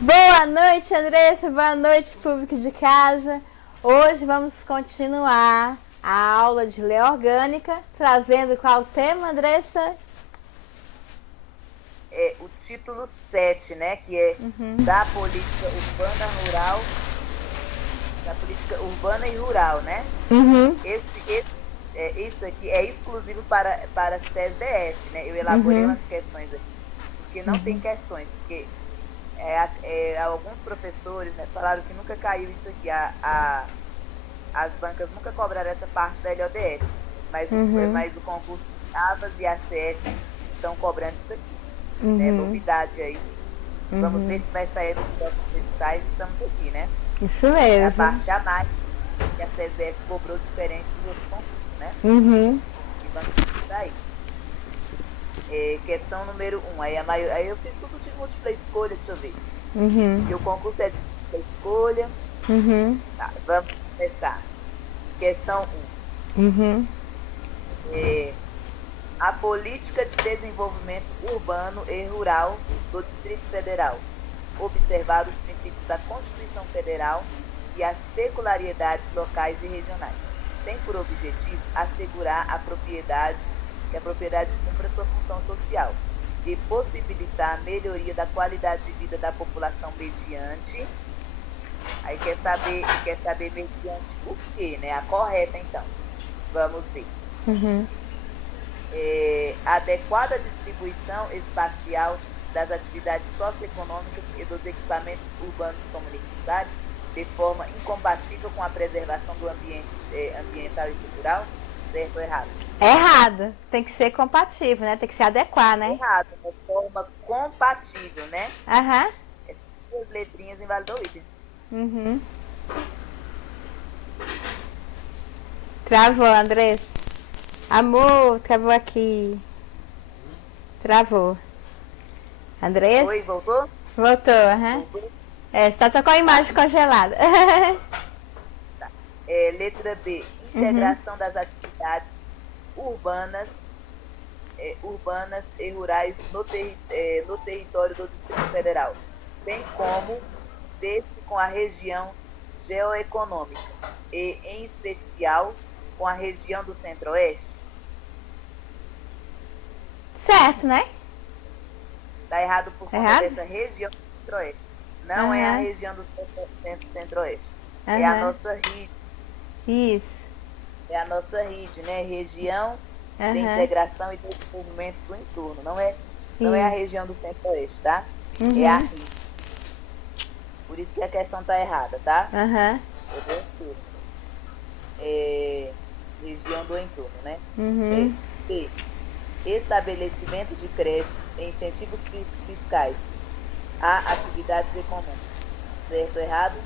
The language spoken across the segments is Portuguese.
Boa noite, Andressa. Boa noite, público de casa. Hoje vamos continuar a aula de lei orgânica, trazendo qual tema, Andressa? É o título 7, né, que é da política urbana rural, da política urbana e rural, né? Isso aqui é exclusivo para CSDF, né? Eu elaborei umas questões aqui, porque não tem questões, porque alguns professores, né, falaram que nunca caiu isso aqui, as bancas nunca cobraram essa parte da LODF, mas o concurso de AVAS e ACS estão cobrando isso aqui, né? Novidade aí. Vamos ver se vai sair nos próximos editais, estamos aqui, né? Isso É a mesmo. parte a mais que a CSDF cobrou diferente dos outros concursos, né? E vamos ver isso aí. Questão número 1. Aí eu fiz tudo de múltipla escolha, deixa eu ver. E o concurso é de múltipla escolha. Tá, vamos começar. Questão 1. A política de desenvolvimento urbano e rural do Distrito Federal, observar os princípios da Constituição Federal e as peculiaridades locais e regionais, tem por objetivo assegurar que a propriedade cumpra sua função social e possibilitar a melhoria da qualidade de vida da população mediante. Aí quer saber mediante o quê, né? A correta, então. Vamos ver. Adequada distribuição espacial das atividades socioeconômicas e dos equipamentos urbanos comunitários de forma incompatível com a preservação do ambiente ambiental e cultural, certo ou errado? Errado. Tem que ser compatível, né? Tem que se adequar, né? Errado, de forma compatível, né? Aham. Duas letrinhas invalidou o item. Travou, Andressa. Amor, travou aqui. Travou. Andressa? Oi, voltou? Voltou, aham. Voltou? Você tá só com a imagem congelada. Letra B. Integração das atividades urbanas e rurais no território do Distrito Federal, bem como desde com a região geoeconômica e, em especial, com a região do Centro-Oeste. Certo, né? Está errado por conta dessa região do Centro-Oeste. Não é a região do Centro-Oeste. É a nossa rede. Isso. É a nossa rede, né? Região de integração e desenvolvimento do entorno. Não é a região do Centro-Oeste, tá? É a rede. Por isso que a questão está errada, tá? Região do entorno, né? C. Estabelecimento de créditos e incentivos fiscais a atividades econômicas. Certo ou errado?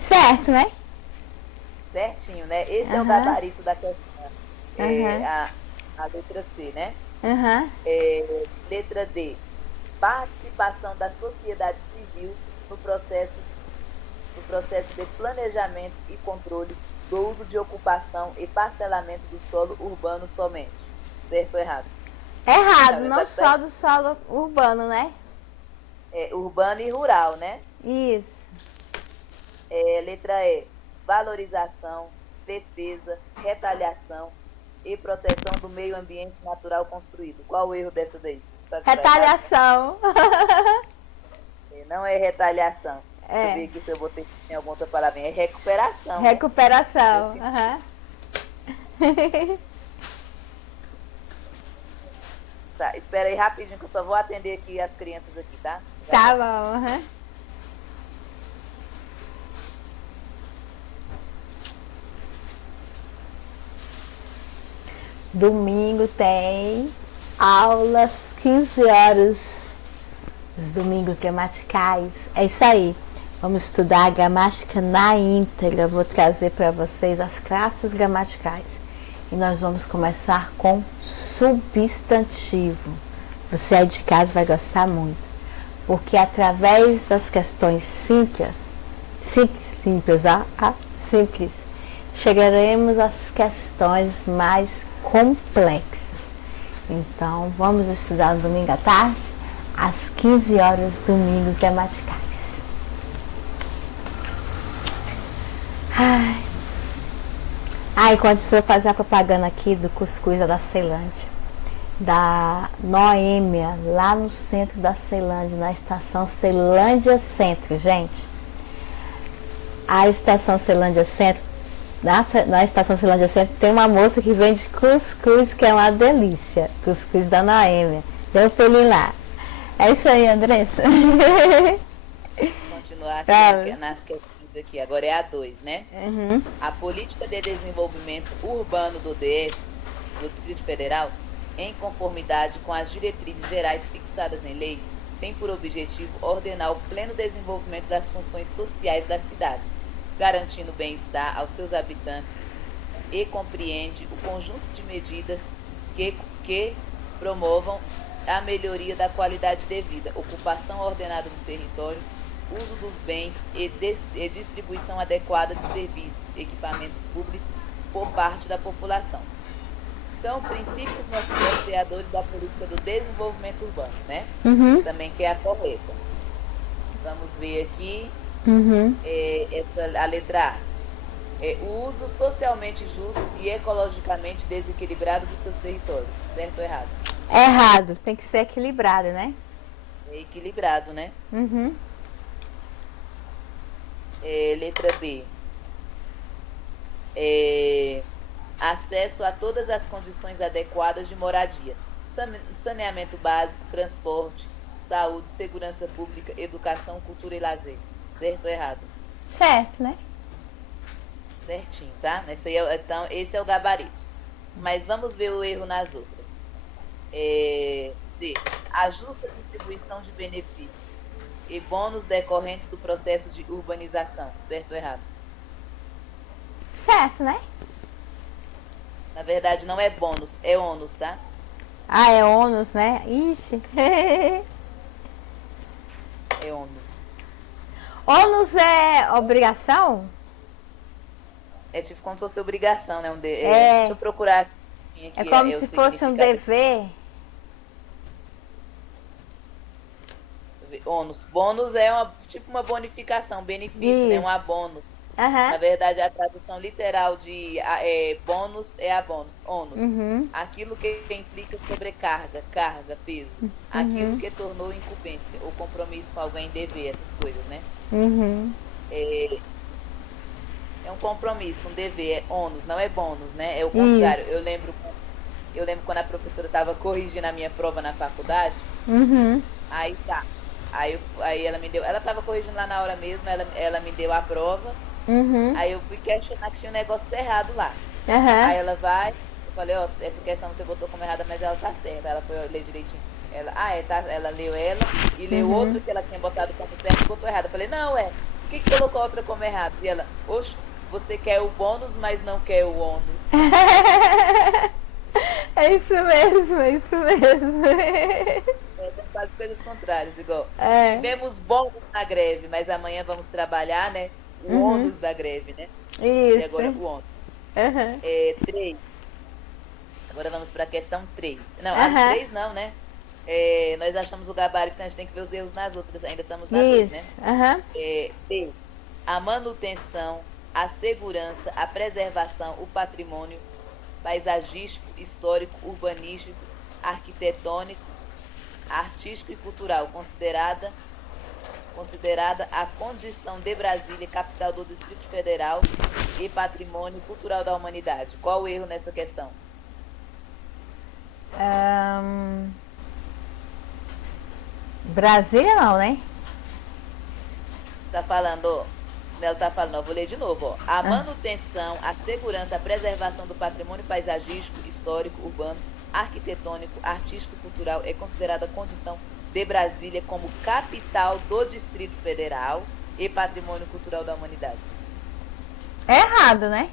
Certo, né? Certinho, né? Esse é o gabarito da questão. A letra C, né? Letra D. Participação da sociedade civil no processo de planejamento e controle do uso de ocupação e parcelamento do solo urbano somente. Certo ou errado? Errado, não só do solo urbano, né? Urbano e rural, né? Isso. Letra E. Valorização, defesa, retaliação e proteção do meio ambiente natural construído. Qual o erro dessa daí? Retaliação. Não é retaliação. Deixa eu ver aqui se eu botei em alguma outra palavra. É recuperação. Recuperação. Tá, espera aí rapidinho que eu só vou atender aqui as crianças aqui, tá? Tá bom. Domingo tem aulas 15 horas, os domingos gramaticais. É isso aí. Vamos estudar a gramática na íntegra. Vou trazer para vocês as classes gramaticais. E nós vamos começar com substantivo. Você aí de casa vai gostar muito. Porque através das questões simples, chegaremos às questões mais complexas. Então, vamos estudar no domingo à tarde? às 15 horas, domingos gramaticais. Enquanto o senhor faz a propaganda aqui do cuscuz da Ceilândia, da Noêmia, lá no centro da Ceilândia, na estação Ceilândia Centro, gente. A estação Ceilândia Centro, na estação Ceilândia Centro, tem uma moça que vende cuscuz, que é uma delícia. Cuscuz da Noêmia. Deu pra ele lá. É isso aí, Andressa. Continuar aqui nas questões aqui. Agora é a 2, né? Uhum. A política de desenvolvimento urbano do DF, do Distrito Federal, em conformidade com as diretrizes gerais fixadas em lei, tem por objetivo ordenar o pleno desenvolvimento das funções sociais da cidade, garantindo bem-estar aos seus habitantes e compreende o conjunto de medidas que promovam a melhoria da qualidade de vida, ocupação ordenada do território, uso dos bens e distribuição adequada de serviços, equipamentos públicos por parte da população. São princípios norteadores da política do desenvolvimento urbano, né? Uhum. Também que é a correta. Vamos ver aqui a letra A. O uso socialmente justo e ecologicamente desequilibrado dos seus territórios. Certo ou errado? Errado, tem que ser equilibrado, né? É equilibrado, né? Uhum. Letra B. Acesso a todas as condições adequadas de moradia, saneamento básico, transporte, saúde, segurança pública, educação, cultura e lazer. Certo ou errado? Certo, né? Certinho, tá? Então, esse é o gabarito. Mas vamos ver o erro nas outras. C. A justa distribuição de benefícios e bônus decorrentes do processo de urbanização. Certo ou errado? Certo, né? Na verdade, não é bônus, é ônus, tá? É ônus, né? Ixi. É ônus. Ônus é obrigação? É tipo como se fosse obrigação, né? Deixa eu procurar aqui. É como se fosse um dever. Ônus. Bônus é tipo uma bonificação, benefício, né? Um abono. Uhum. Na verdade, a tradução literal de bônus é abônus, ônus. Uhum. Aquilo que implica sobrecarga, carga, peso. Aquilo que tornou incumbência ou compromisso com alguém dever, essas coisas, né? Uhum. É um compromisso, um dever, é ônus, não é bônus, né? É o contrário. Eu lembro quando a professora estava corrigindo a minha prova na faculdade. Uhum. Aí tá. Aí ela me deu. Ela estava corrigindo lá na hora mesmo, ela me deu a prova. Uhum. Aí eu fui questionar que tinha um negócio errado lá. Uhum. Aí ela vai, eu falei, essa questão você botou como errada, mas ela tá certa. Ela foi ler direitinho. Ela leu ela e leu outra que ela tinha botado como certo e botou errado. Eu falei, não, por que colocou outra como errado? E ela, oxe, você quer o bônus, mas não quer o ônus. É isso mesmo, é isso mesmo. Faz coisas contrárias, igual. Tivemos bônus na greve, mas amanhã vamos trabalhar, né? O ônus da greve, né? Isso. E agora o ônus. 3. Agora vamos para a questão 3. Não, a 3 não, né? Nós achamos o gabarito, então a gente tem que ver os erros nas outras. Ainda estamos na 2, né? B. A manutenção, a segurança, a preservação, o patrimônio paisagístico, histórico, urbanístico, arquitetônico, artístico e cultural, considerada a condição de Brasília, capital do Distrito Federal e patrimônio cultural da humanidade. Qual o erro nessa questão? Brasília não, né? Ela tá falando, vou ler de novo. A manutenção, a segurança, a preservação do patrimônio paisagístico, histórico, urbano, arquitetônico, artístico e cultural é considerada condição de Brasília como capital do Distrito Federal e patrimônio cultural da humanidade. É errado, né?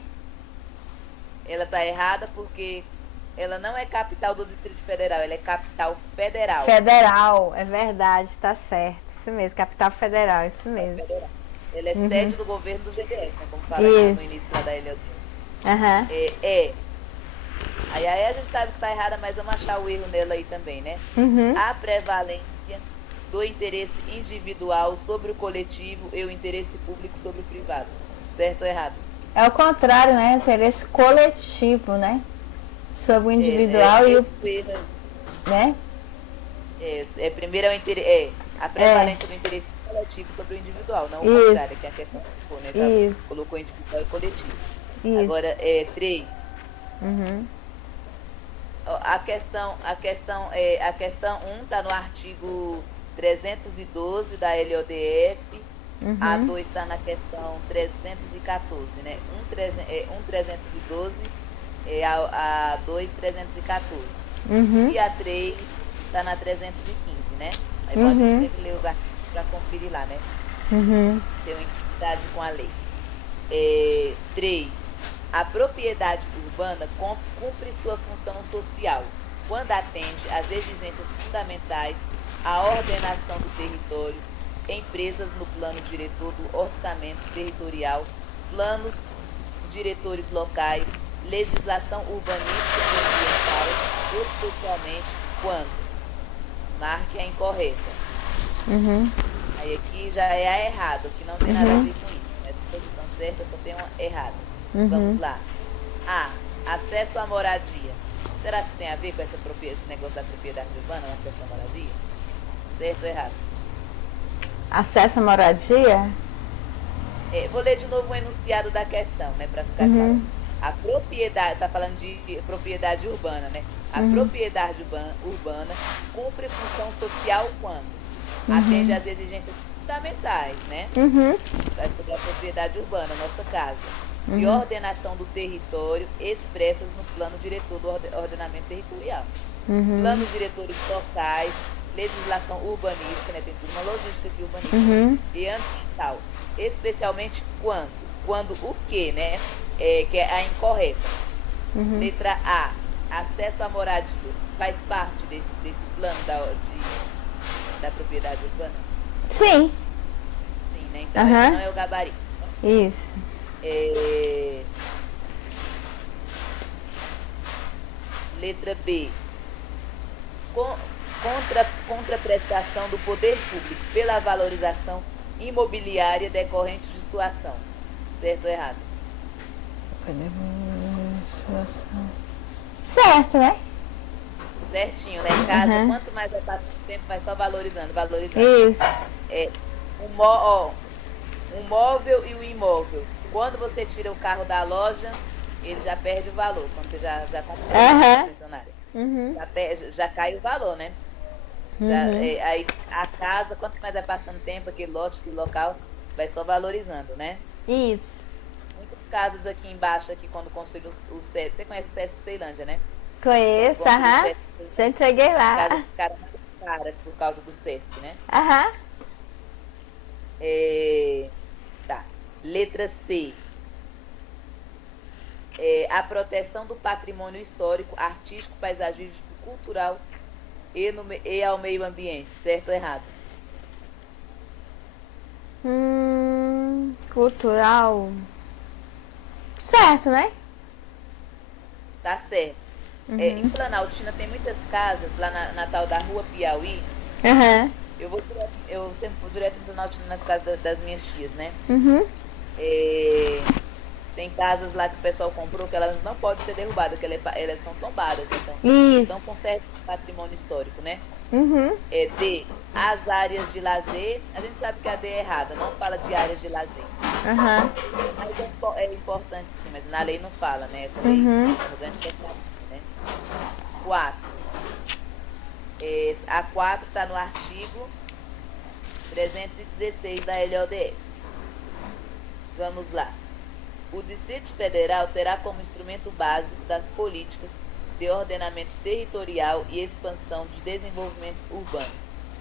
Ela tá errada porque ela não é capital do Distrito Federal, ela é capital federal. Federal, é verdade, tá certo. Isso mesmo, capital federal, isso mesmo. Federal. Ela é sede do governo do GDF, né, como fala no início lá da LLD. Aí a gente sabe que tá errada, mas vamos achar o erro nela aí também, né? A prevalência, do interesse individual sobre o coletivo e o interesse público sobre o privado. Certo ou errado? É o contrário, né? Interesse coletivo, né? Sobre o individual e o. Né? Primeiro é o interesse. A prevalência do interesse coletivo sobre o individual, não o contrário, que é a questão que ficou, né? Já colocou individual e coletivo. Isso. Agora, 3. Uhum. A questão 1 está no artigo 312 da LODF. Uhum. A 2 está na questão 314, né? 312 a 2, 314. Uhum. E a 3 está na 315, né? Aí pode sempre ler os artigos para conferir lá, né? Uhum. Ter uma intimidade com a lei. 3. A propriedade urbana cumpre sua função social quando atende às exigências fundamentais, à ordenação do território, empresas no plano diretor do orçamento territorial, planos diretores locais, legislação urbanística e ambiental, especialmente quando marque a incorreta. Uhum. Aí aqui já é a errada, que não tem nada a ver com isso. Né? Todas estão certas, só tem uma errada. Vamos lá. A. Acesso à moradia. Será que tem a ver com esse negócio da propriedade urbana, o acesso à moradia? Certo ou errado? Acesso à moradia? Vou ler de novo o enunciado da questão, né, para ficar claro. A propriedade, está falando de propriedade urbana, né? A propriedade urbana cumpre função social quando atende às exigências fundamentais, né? Sobre a propriedade urbana, nossa casa, de ordenação do território expressas no plano diretor do ordenamento territorial. Planos diretores locais, legislação urbanística, né? Tem tudo uma logística de urbanismo e ambiental. Especialmente quando o que, né? Que é a incorreta. Letra A. Acesso a moradias. Faz parte desse plano da propriedade urbana? Sim. Sim, né? Então, esse não é o gabarito. Isso. Letra B. Contraprestação do poder público pela valorização imobiliária decorrente de sua ação. Certo ou errado? Certo, né? Certinho, né? Casa, quanto mais vai passando o tempo, vai só valorizando. Isso. Um móvel e o imóvel. Quando você tira o carro da loja, ele já perde o valor. Quando você já comprou na concessionária. Já cai o valor, né? Aí a casa, quanto mais vai passando o tempo, aquele lote, aquele local, vai só valorizando, né? Isso. Muitas casas aqui embaixo, aqui quando construíram o SESC. Você conhece o SESC Ceilândia, né? Conheço, já entreguei lá. As casas ficaram muito caras por causa do SESC, né? Tá. Letra C. A proteção do patrimônio histórico, artístico, paisagístico, cultural e ao meio ambiente. Certo ou errado? Cultural. Certo, né? Tá certo. Em Planaltina tem muitas casas, lá na tal da Rua Piauí. Eu sempre vou direto em Planaltina nas casas das minhas tias, né? Tem casas lá que o pessoal comprou que elas não podem ser derrubadas, que elas são tombadas, então. Estão com certo patrimônio histórico, né? D. As áreas de lazer. A gente sabe que a D é errada, não fala de áreas de lazer. Mas é importante sim, mas na lei não fala, né? Essa lei né? 4. A 4 está no artigo 316 da LODF. Vamos lá. O Distrito Federal terá como instrumento básico das políticas de ordenamento territorial e expansão de desenvolvimentos urbanos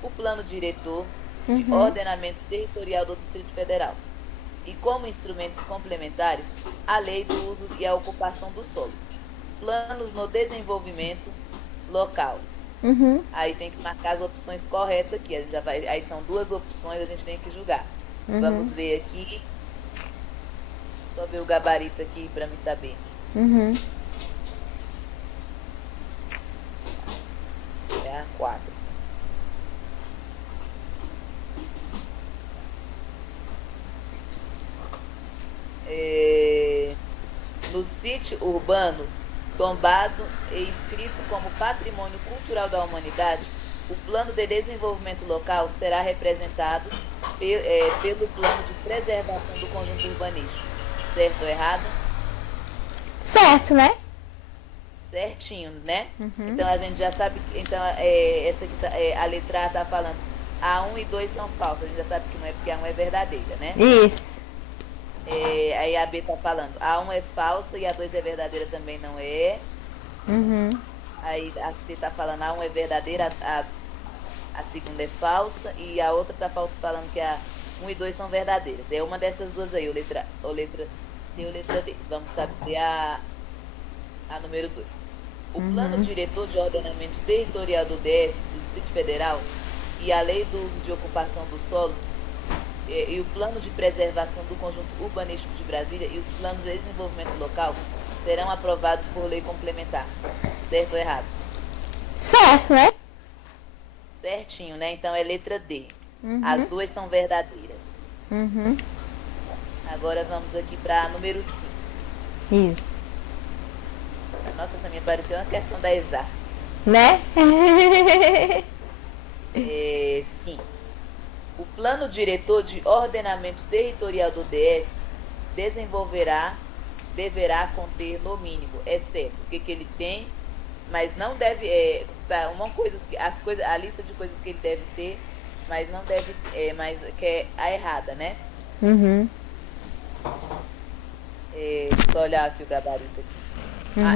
o Plano Diretor de Ordenamento Territorial do Distrito Federal e, como instrumentos complementares, a Lei do Uso e a Ocupação do Solo. Planos no desenvolvimento local. Aí tem que marcar as opções corretas aqui. A gente já vai, aí são 2 opções, a gente tem que julgar. Vamos ver aqui. Só ver o gabarito aqui para me saber. É a 4. do sítio urbano tombado e inscrito como Patrimônio Cultural da Humanidade, o Plano de Desenvolvimento Local será representado pelo Plano de Preservação do Conjunto Urbanístico. Certo ou errado? Certo, né? Certinho, né? Então a gente já sabe. Então, essa aqui a letra A está falando A1 e 2 são falsos. A gente já sabe que não é porque A1 é verdadeira, né? Isso. Aí a B está falando A1 é falsa e a 2 é verdadeira também não é. Aí a C está falando A1 é verdadeira, a segunda é falsa e a outra está falando que a 1 e 2 são verdadeiras. É uma dessas duas aí, ou letra C ou letra D. Vamos saber a número 2. O Plano Diretor de Ordenamento Territorial do DF, do Distrito Federal, e a Lei do Uso de Ocupação do Solo, e o Plano de Preservação do Conjunto Urbanístico de Brasília e os Planos de Desenvolvimento Local serão aprovados por lei complementar. Certo ou errado? Certo, né? Certinho, né? Então é letra D. As duas são verdadeiras. Agora vamos aqui para número 5. Isso. Nossa, essa minha pareceu uma questão da exata. Né? Sim. O Plano Diretor de Ordenamento Territorial do DF deverá conter no mínimo, exceto o que ele tem, mas não deve, a lista de coisas que ele deve ter, mas não deve, mas que é a errada, né? Só olhar aqui o gabarito aqui.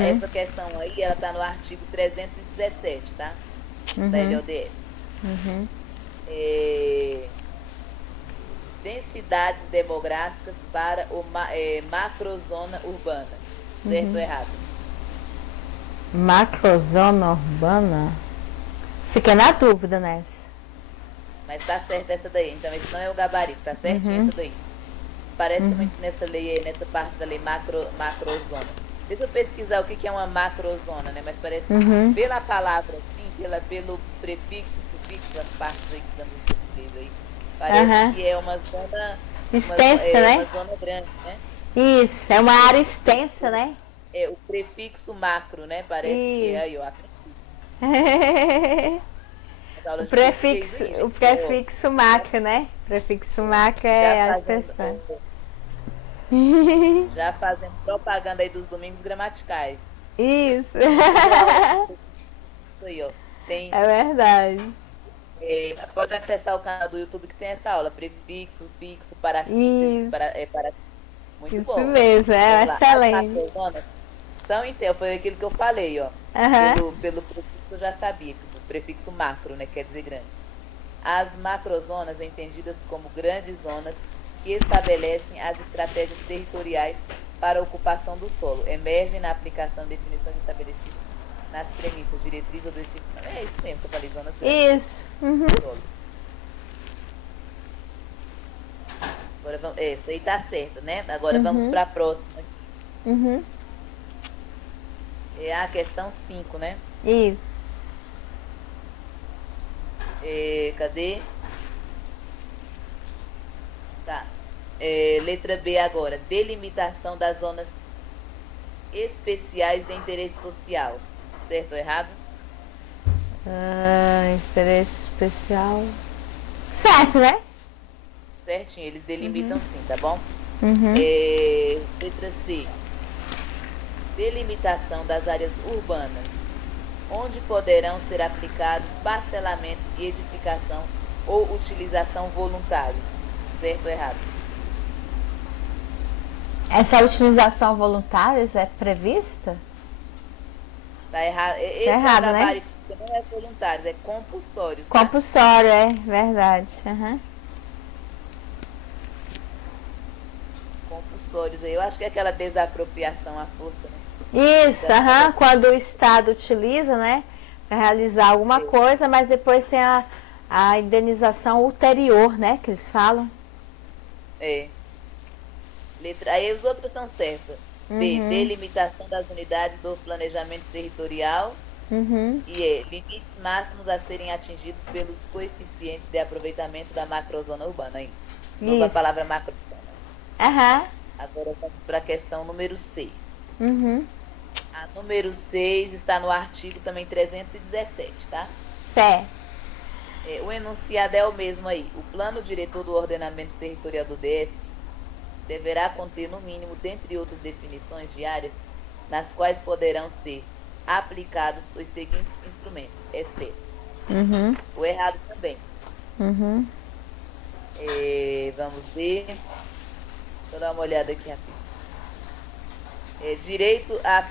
Essa questão aí, ela tá no artigo 317, tá? Da LODF. Densidades demográficas para o macrozona urbana. Certo ou errado? Macrozona urbana? Fiquei na dúvida nessa. Mas tá certo essa daí. Então esse não é o gabarito, tá certinho essa daí. Parece muito nessa lei, nessa parte da lei macrozona. Deixa eu pesquisar o que é uma macrozona, né? Mas parece pela palavra, assim, pelo prefixo, sufixo, as partes aí que estão no português aí. Parece que é uma zona extensa, né? Uma zona grande, né? Isso, é uma área extensa, né? É o prefixo macro, né? Parece que é aí, ó. O prefixo macro, né? O prefixo macro é a extensão. Já fazendo propaganda aí dos domingos gramaticais. Isso. Isso aí, ó. Tem, é verdade. pode acessar o canal do YouTube que tem essa aula. Prefixo, fixo, parasíntese. Muito isso bom. Isso mesmo, é excelente. Foi aquilo que eu falei, ó. Pelo prefixo eu já sabia, o prefixo macro, né? Quer dizer grande. As macrozonas, entendidas como grandes zonas que estabelecem as estratégias territoriais para a ocupação do solo, emergem na aplicação de definições estabelecidas nas premissas, diretrizes, objetivos. É isso mesmo que eu falei, zonas grandes. Isso. Solo. Agora vamos, essa aí tá certa, né? Agora vamos para a próxima aqui. É a questão 5, né? Isso. Cadê? Tá. Letra B agora. Delimitação das zonas especiais de interesse social. Certo ou errado? Interesse especial. Certo, né? Certinho, eles delimitam sim, tá bom? Letra C. Delimitação das áreas urbanas, onde poderão ser aplicados parcelamentos e edificação ou utilização voluntários. Certo ou errado? Essa utilização voluntária é prevista? Tá errado. Esse errado, né? Não é voluntários, é compulsórios. Compulsório, tá? É verdade. Compulsórios aí. Eu acho que é aquela desapropriação à força, né? Isso, quando o Estado utiliza, né? Para realizar alguma coisa, mas depois tem a indenização ulterior, né? Que eles falam. Aí os outros estão certos. Delimitação das unidades do planejamento territorial e limites máximos a serem atingidos pelos coeficientes de aproveitamento da macrozona urbana. Aí. Nova palavra macrozona. Agora vamos para a questão número 6. Uhum. A número 6 está no artigo também 317, tá? Certo. O enunciado é o mesmo aí. O plano diretor do ordenamento territorial do DF deverá conter, no mínimo, dentre outras definições de áreas, nas quais poderão ser aplicados os seguintes instrumentos, exceto. Uhum. O errado também. Uhum. Vamos ver. Deixa eu dar uma olhada aqui rapidinho. Direito à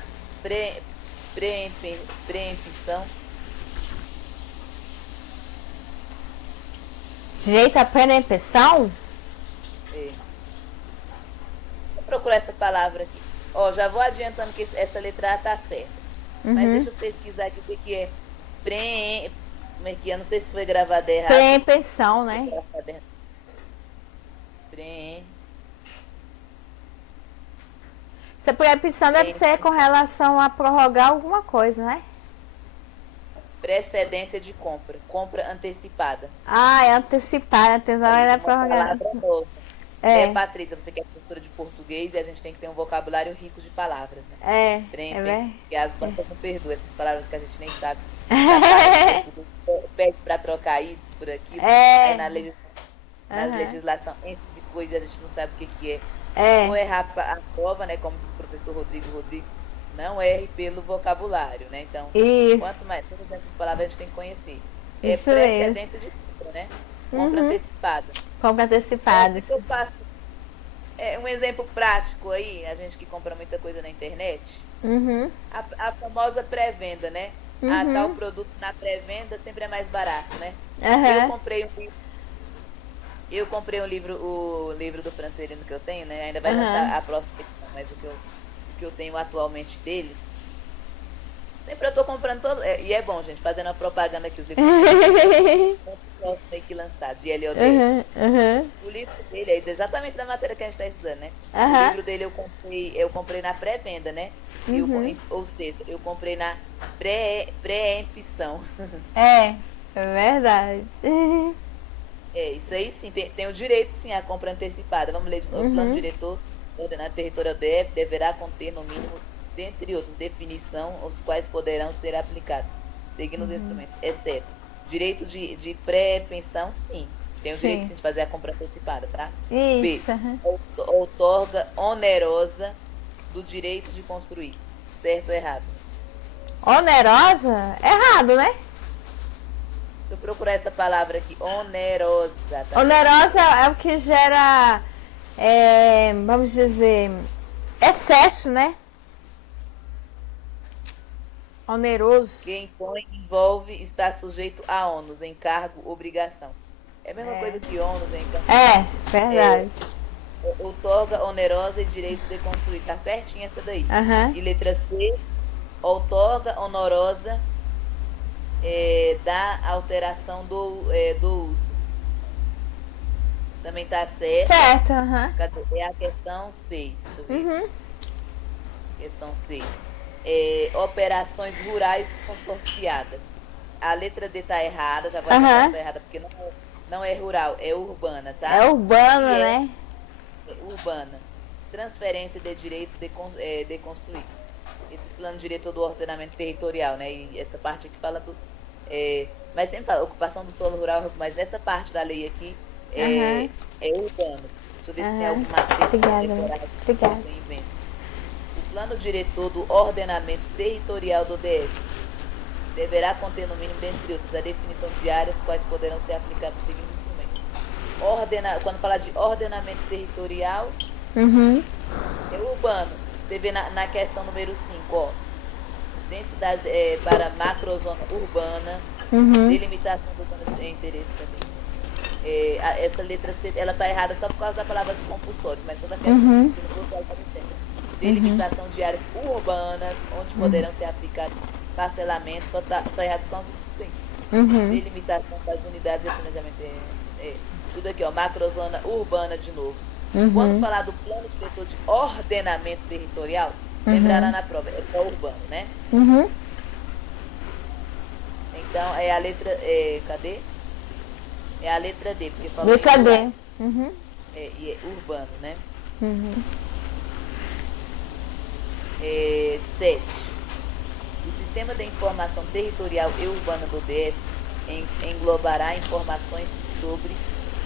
preempção. Direito à preempção? Vou procurar essa palavra aqui. Ó, já vou adiantando que essa letra A tá certa. Mas deixa eu pesquisar aqui o que é como é que é? Não sei se foi gravado errado. Preempção, né? Essa preempção deve ser com relação a prorrogar alguma coisa, né? Precedência de compra. Compra antecipada. Ah, é antecipada. Atenção, é prorrogar. Patrícia, você que é professora de português e a gente tem que ter um vocabulário rico de palavras, né? Porque as bancas não perdoam essas palavras que a gente nem sabe. Pede para trocar isso por aquilo. Aí na legislação enche de coisa e a gente não sabe o que é. Se for errar a prova, né? Como diz o professor Rodrigo Rodrigues, não erre pelo vocabulário, né? Então, quanto mais todas essas palavras a gente tem que conhecer. Precedência de compra, né? Compra antecipada. Compra antecipada. Eu faço um exemplo prático aí, a gente que compra muita coisa na internet. A famosa pré-venda, né? Tal produto na pré-venda sempre é mais barato, né? Eu comprei um livro, o livro do Francelino que eu tenho, né? Ainda vai lançar a próxima edição, mas o que eu tenho atualmente dele. Sempre eu tô comprando todo. E é bom, gente, fazendo a propaganda aqui, os livros próximo aí que lançado, de LOD. O livro dele é exatamente da matéria que a gente está estudando, né? O livro dele eu comprei na pré-venda, né? Ou seja, eu comprei na preempção. É verdade. Isso aí sim, tem o direito sim à compra antecipada. Vamos ler de novo. O plano diretor do ordenamento territorial DF deverá conter, no mínimo, dentre outros, definição, os quais poderão ser aplicados, seguindo os instrumentos, exceto direito de pré-pensão, sim. Tem o direito sim de fazer a compra antecipada, tá? Isso. B. Outorga onerosa do direito de construir. Certo ou errado? Onerosa? Errado, né? Deixa eu procurar essa palavra aqui. Onerosa. Tá? Onerosa é o que gera, vamos dizer, excesso, né? Oneroso. Quem impõe, envolve, está sujeito a ônus, encargo, obrigação. É a mesma coisa que ônus, encargo. Verdade. Outorga onerosa e direito de construir. Tá certinho essa daí. E letra C, outorga honorosa da alteração do uso. Também tá certo. Certo, É a questão 6. Deixa eu ver. Questão 6. Operações rurais consorciadas. A letra D tá errada, já vou dizer que tá errada, porque não é rural, é urbana, tá? É urbana, né? Urbana. Transferência de direito de construir. Esse plano diretor do ordenamento territorial, né? E essa parte aqui fala do... mas sempre fala ocupação do solo rural, mas nessa parte da lei aqui é urbano. Deixa eu ver se tem algum macete. Obrigada. O plano diretor do ordenamento territorial do DF deverá conter, no mínimo, dentre outros, a definição de áreas quais poderão ser aplicados os seguintes instrumentos. Quando fala de ordenamento territorial, é urbano. Você vê na questão número 5, ó. Densidade para macrozona urbana, delimitação do urbano é interesse também. Essa letra C, ela tá errada só por causa da palavra compulsório, mas toda questão, se não fosse ela, tá certa. Delimitação de áreas urbanas, onde poderão ser aplicados parcelamentos, só tá errado por causa disso. Delimitação das unidades de planejamento. Tudo aqui, ó, macrozona urbana de novo. Quando falar do plano diretor de ordenamento territorial, lembrará na prova, é só urbano, né? Então, é a letra... cadê? É a letra D, porque falou... Letra D. E é urbano, né? 7. O Sistema de Informação Territorial e Urbana do DF englobará informações sobre,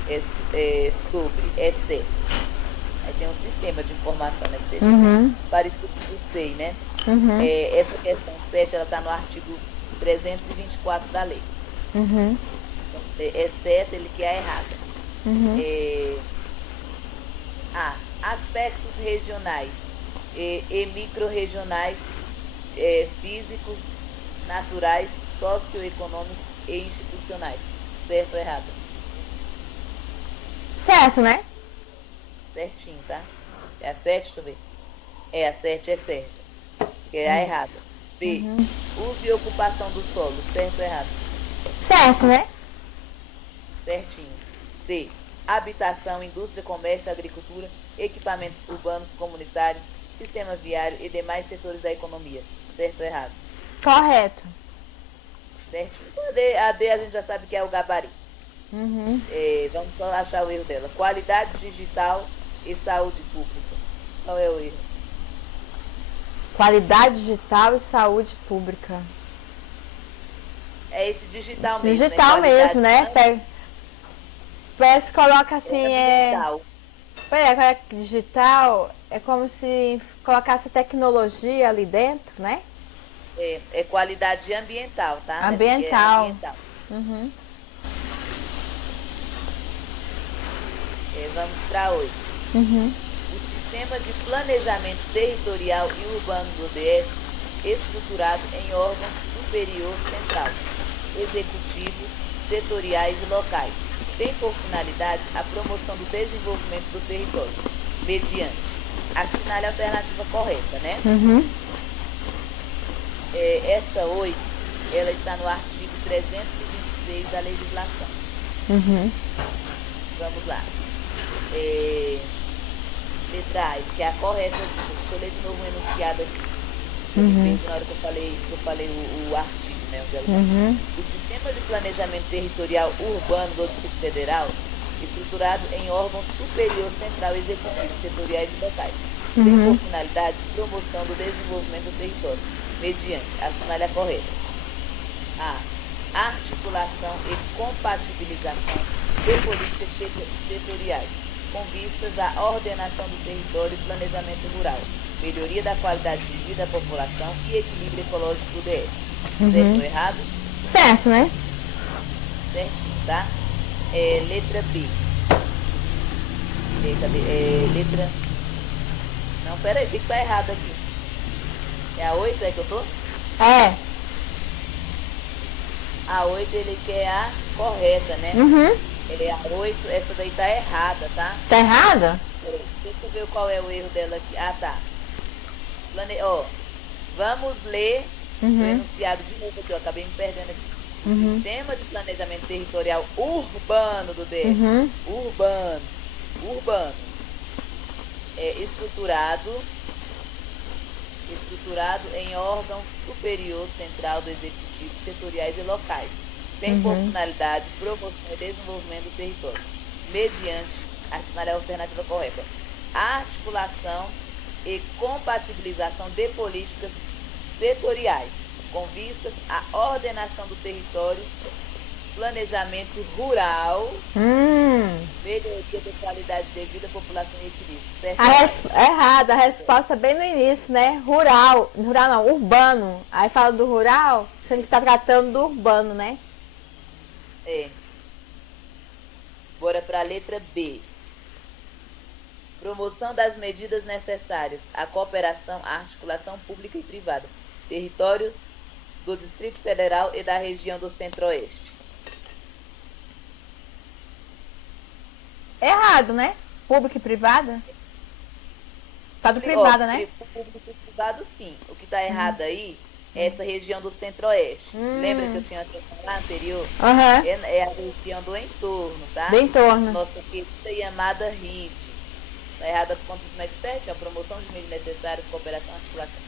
é certo. Aí tem um sistema de informação, né? Que seja parecido com o SEI, né? Essa questão 7, ela está no artigo 324 da lei. Então, é certo, ele que é errada. Aspectos regionais e micro-regionais, físicos, naturais, socioeconômicos e institucionais. Certo ou errado? Certo, né? Certinho, tá? É a 7, deixa eu ver. A 7 é certa. Que é a errada. B. Uso e ocupação do solo. Certo ou errado? Certo, né? Certinho. C. Habitação, indústria, comércio, agricultura, equipamentos urbanos, comunitários, sistema viário e demais setores da economia. Certo ou errado? Correto. Certinho. A D a gente já sabe que é o gabarito. Vamos só achar o erro dela. Qualidade digital e saúde pública. Qual é o erro? Qualidade digital e saúde pública. É esse digital Esse mesmo. digital mesmo, né? Parece que coloca assim, digital. Digital é como se colocasse tecnologia ali dentro, né? É qualidade ambiental, tá? Ambiental. Ambiental. Vamos para 8. O Sistema de Planejamento Territorial e Urbano do DF, estruturado em órgãos superior central, executivo, setoriais e locais, tem por finalidade a promoção do desenvolvimento do território, mediante, assinale a alternativa correta, né? Essa 8, ela está no artigo 326 da legislação. Vamos lá. Letra A, que é a correta. Deixa eu ler de novo o enunciado aqui. Eu me perdi na hora que eu falei o artigo, né? O Sistema de Planejamento Territorial Urbano do Distrito Federal, estruturado em órgãos superior central, executivo, setoriais e locais, tem por finalidade a promoção do desenvolvimento do território, mediante, assinale a correta. A. Articulação e compatibilização de políticas setoriais, com vistas à ordenação do território e planejamento rural, melhoria da qualidade de vida da população e equilíbrio ecológico do DF. Certo ou errado? Certo, né? Certinho, tá? Letra B. Letra... Não, peraí, o que tá errado aqui? É a 8, é que eu tô? A 8 ele quer a correta, né? A 8, essa daí tá errada, tá? Tá errada? Deixa eu ver qual é o erro dela aqui. Ah, tá. Vamos ler o enunciado de novo aqui, eu acabei me perdendo aqui. O Sistema de Planejamento Territorial Urbano do DF. Urbano. É estruturado em órgão superior central do executivo, setoriais e locais. Tem por finalidade promoção e desenvolvimento do território, mediante, assinale a alternativa correta, articulação e compatibilização de políticas setoriais, com vistas à ordenação do território, planejamento rural, melhoria da qualidade de vida, população e equilíbrio. Certo? Errada, a resposta é bem no início, né? Rural não, urbano. Aí fala do rural, sendo que tá tratando do urbano, né? Bora para a letra B. Promoção das medidas necessárias à cooperação, à articulação pública e privada, território do Distrito Federal e da região do Centro-Oeste. Errado, né? Pública e privada? Tá do privada, né? Público e privado, sim. O que tá errado aí é essa região do Centro-Oeste. Lembra que eu tinha lá anterior? É a região do entorno, tá? Do entorno. Nossa querida e amada RID. Tá errada por conta do MEC 7, a promoção de medidas necessárias, cooperação e articulação.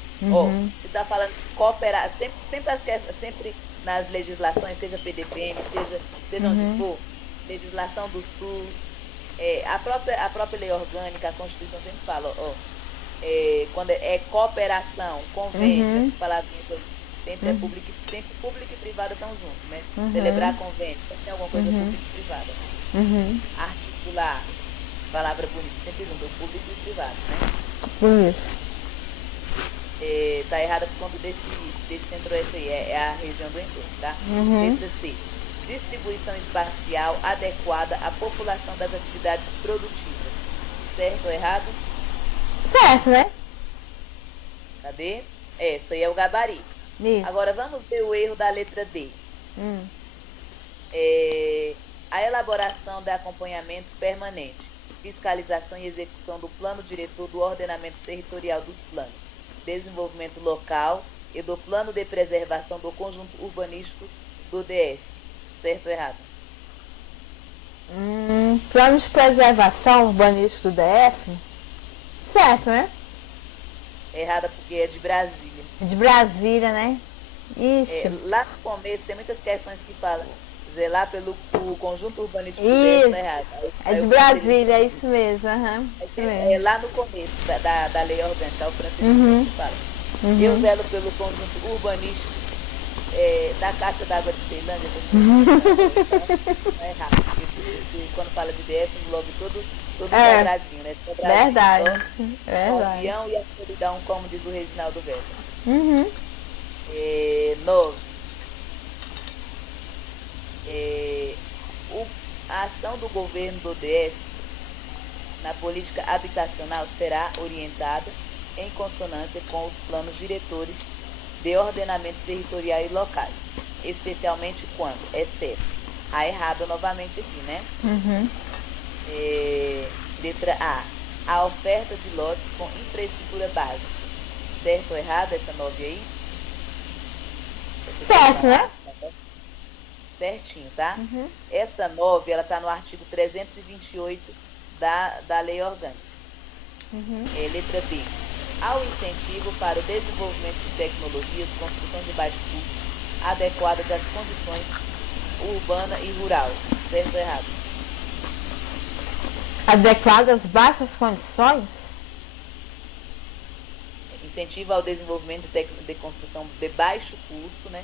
Se tá falando cooperar, sempre nas legislações, seja PDPM, seja onde for, legislação do SUS, a própria lei orgânica, a Constituição sempre fala, quando é cooperação, convênio, essas palavrinhas aí, sempre sempre público e privado estão juntos, né? Celebrar convênio, sempre tem alguma coisa pública e privada. Articular, palavra bonita, sempre junto, o público e o privado, né? Isso. Tá errada por conta desse centro-oeste aí, é a região do entorno, tá? Letra C. Distribuição espacial adequada à população das atividades produtivas. Certo ou errado? Certo, né? Cadê? Essa aí é o gabarito. Isso. Agora vamos ver o erro da letra D. A elaboração de acompanhamento permanente, fiscalização e execução do plano diretor do ordenamento territorial dos planos, desenvolvimento local e do plano de preservação do conjunto urbanístico do DF. Certo ou errado? Plano de preservação urbanístico do DF? Certo, né? Errada porque é de Brasília. De Brasília, né? Isso. Lá no começo tem muitas questões que falam zelar pelo conjunto urbanístico do Isso. DF, tá errado. É de Brasília, é isso mesmo. Isso mesmo. Lá no começo da lei orgânica, o Francisco que fala. Eu zelo pelo conjunto urbanístico da Caixa d'Água de Ceilândia. É errado, porque quando fala de DF, engloba todo quadradinho, né? Verdade. O avião e a solidão, como diz o Reginaldo Verba. 9. A ação do governo do DF na política habitacional será orientada em consonância com os planos diretores de ordenamento territorial e locais, especialmente quando, exceto, errado novamente aqui, né? Letra A oferta de lotes com infraestrutura básica. Certo ou errado essa 9 aí? Certo, né? Certinho, tá? Essa 9, ela tá no artigo 328 da lei orgânica. Letra B. Ao incentivo para o desenvolvimento de tecnologias, construção de baixo custo, adequadas às condições urbana e rural. Certo ou errado? Adequadas às baixas condições? Incentivo ao desenvolvimento de construção de baixo custo, né?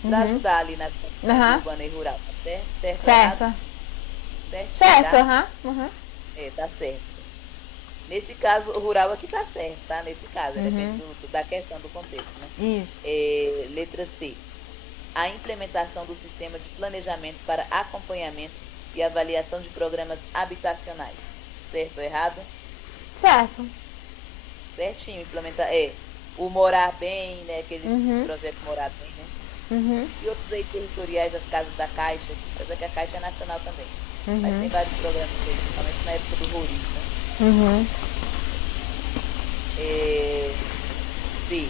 Para ajudar ali nas condições urbana e rural. Certo? Certo. Errado? Certo, tá? Tá certo. Nesse caso, o rural aqui tá certo, tá? Nesse caso, depende da questão do contexto, né? Isso. Letra C. A implementação do sistema de planejamento para acompanhamento e avaliação de programas habitacionais. Certo ou errado? Certo. Certinho, implementar. O Morar Bem, né? Aquele projeto Morar Bem, né? E outros aí territoriais, as casas da Caixa, apesar que a Caixa é nacional também. Mas tem vários programas aí, principalmente na época do Roriz, né? C.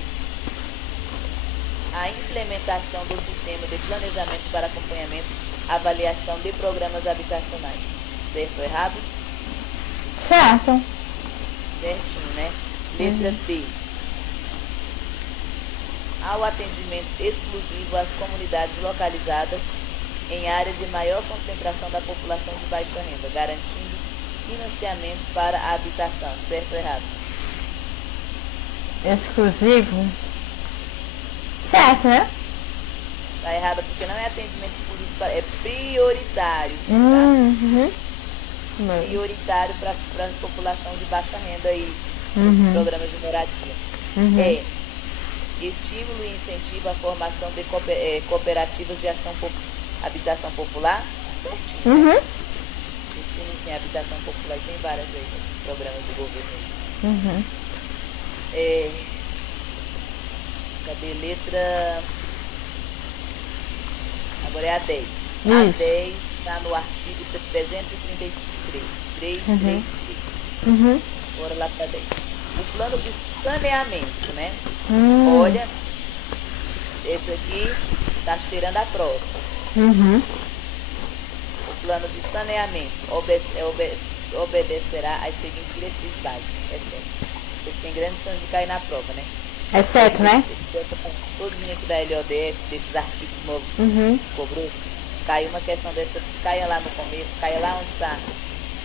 A implementação do sistema de planejamento para acompanhamento, avaliação de programas habitacionais. Certo ou errado? Certo. Certinho, né? Letra D. Ao atendimento exclusivo às comunidades localizadas em áreas de maior concentração da população de baixa renda, garantindo financiamento para a habitação. Certo ou errado? Exclusivo? Certo, né? Tá errado porque não é atendimento exclusivo, é prioritário. Tá? Prioritário para a população de baixa renda aí, os programas de moradia. Estímulo e incentivo à formação de cooperativas de habitação popular. Certinho. Estímulo sim, habitação popular, tem várias aí, esses programas do governo. Cadê letra? Agora é a 10. A 10 está no artigo 333. 333. Bora lá para 10. O plano de saneamento, né? Olha, esse aqui está cheirando a prova. O plano de saneamento obedecerá às seguintes diretrizes básicas. É certo. Vocês têm grande chance de cair na prova, né? É certo, né? Todinho aqui da LODF, desses artigos novos que cobrou, caiu uma questão dessa, caia lá no começo, caia lá onde está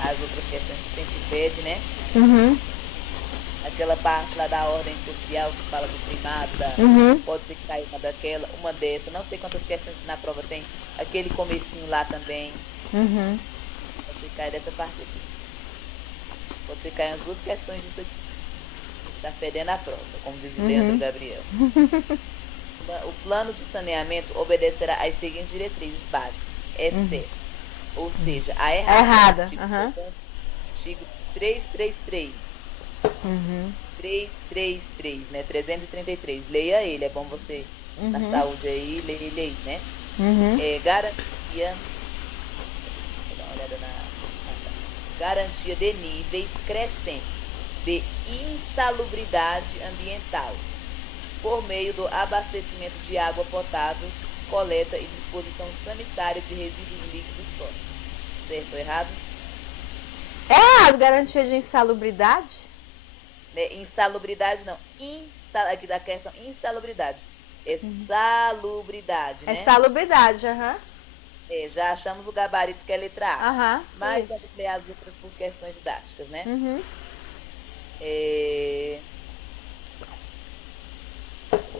as outras questões que sempre pede, né? Mas aquela parte lá da ordem social que fala do primado, Uhum. pode ser que caia uma dessa, não sei quantas questões que na prova tem, aquele comecinho lá também, Uhum. pode ser que caia dessa parte aqui. Pode ser que caia umas duas questões disso aqui. Você está fedendo a prova, como diz o Leandro Gabriel. O plano de saneamento obedecerá às seguintes diretrizes básicas. É certo. Ou seja, a Errada. Artigo 333. 333, né? 333. Leia ele, é bom você, na saúde aí, ler ele aí, né? Garantia. Vou dar uma olhada garantia de níveis crescentes de insalubridade ambiental por meio do abastecimento de água potável, coleta e disposição sanitária de resíduos líquidos sólidos. Certo ou errado? Errado, garantia de insalubridade? Insalubridade não. Aqui da questão insalubridade. É salubridade, né? É salubridade, Já achamos o gabarito que é a letra A. Mas isso. vamos ler as letras por questões didáticas, né?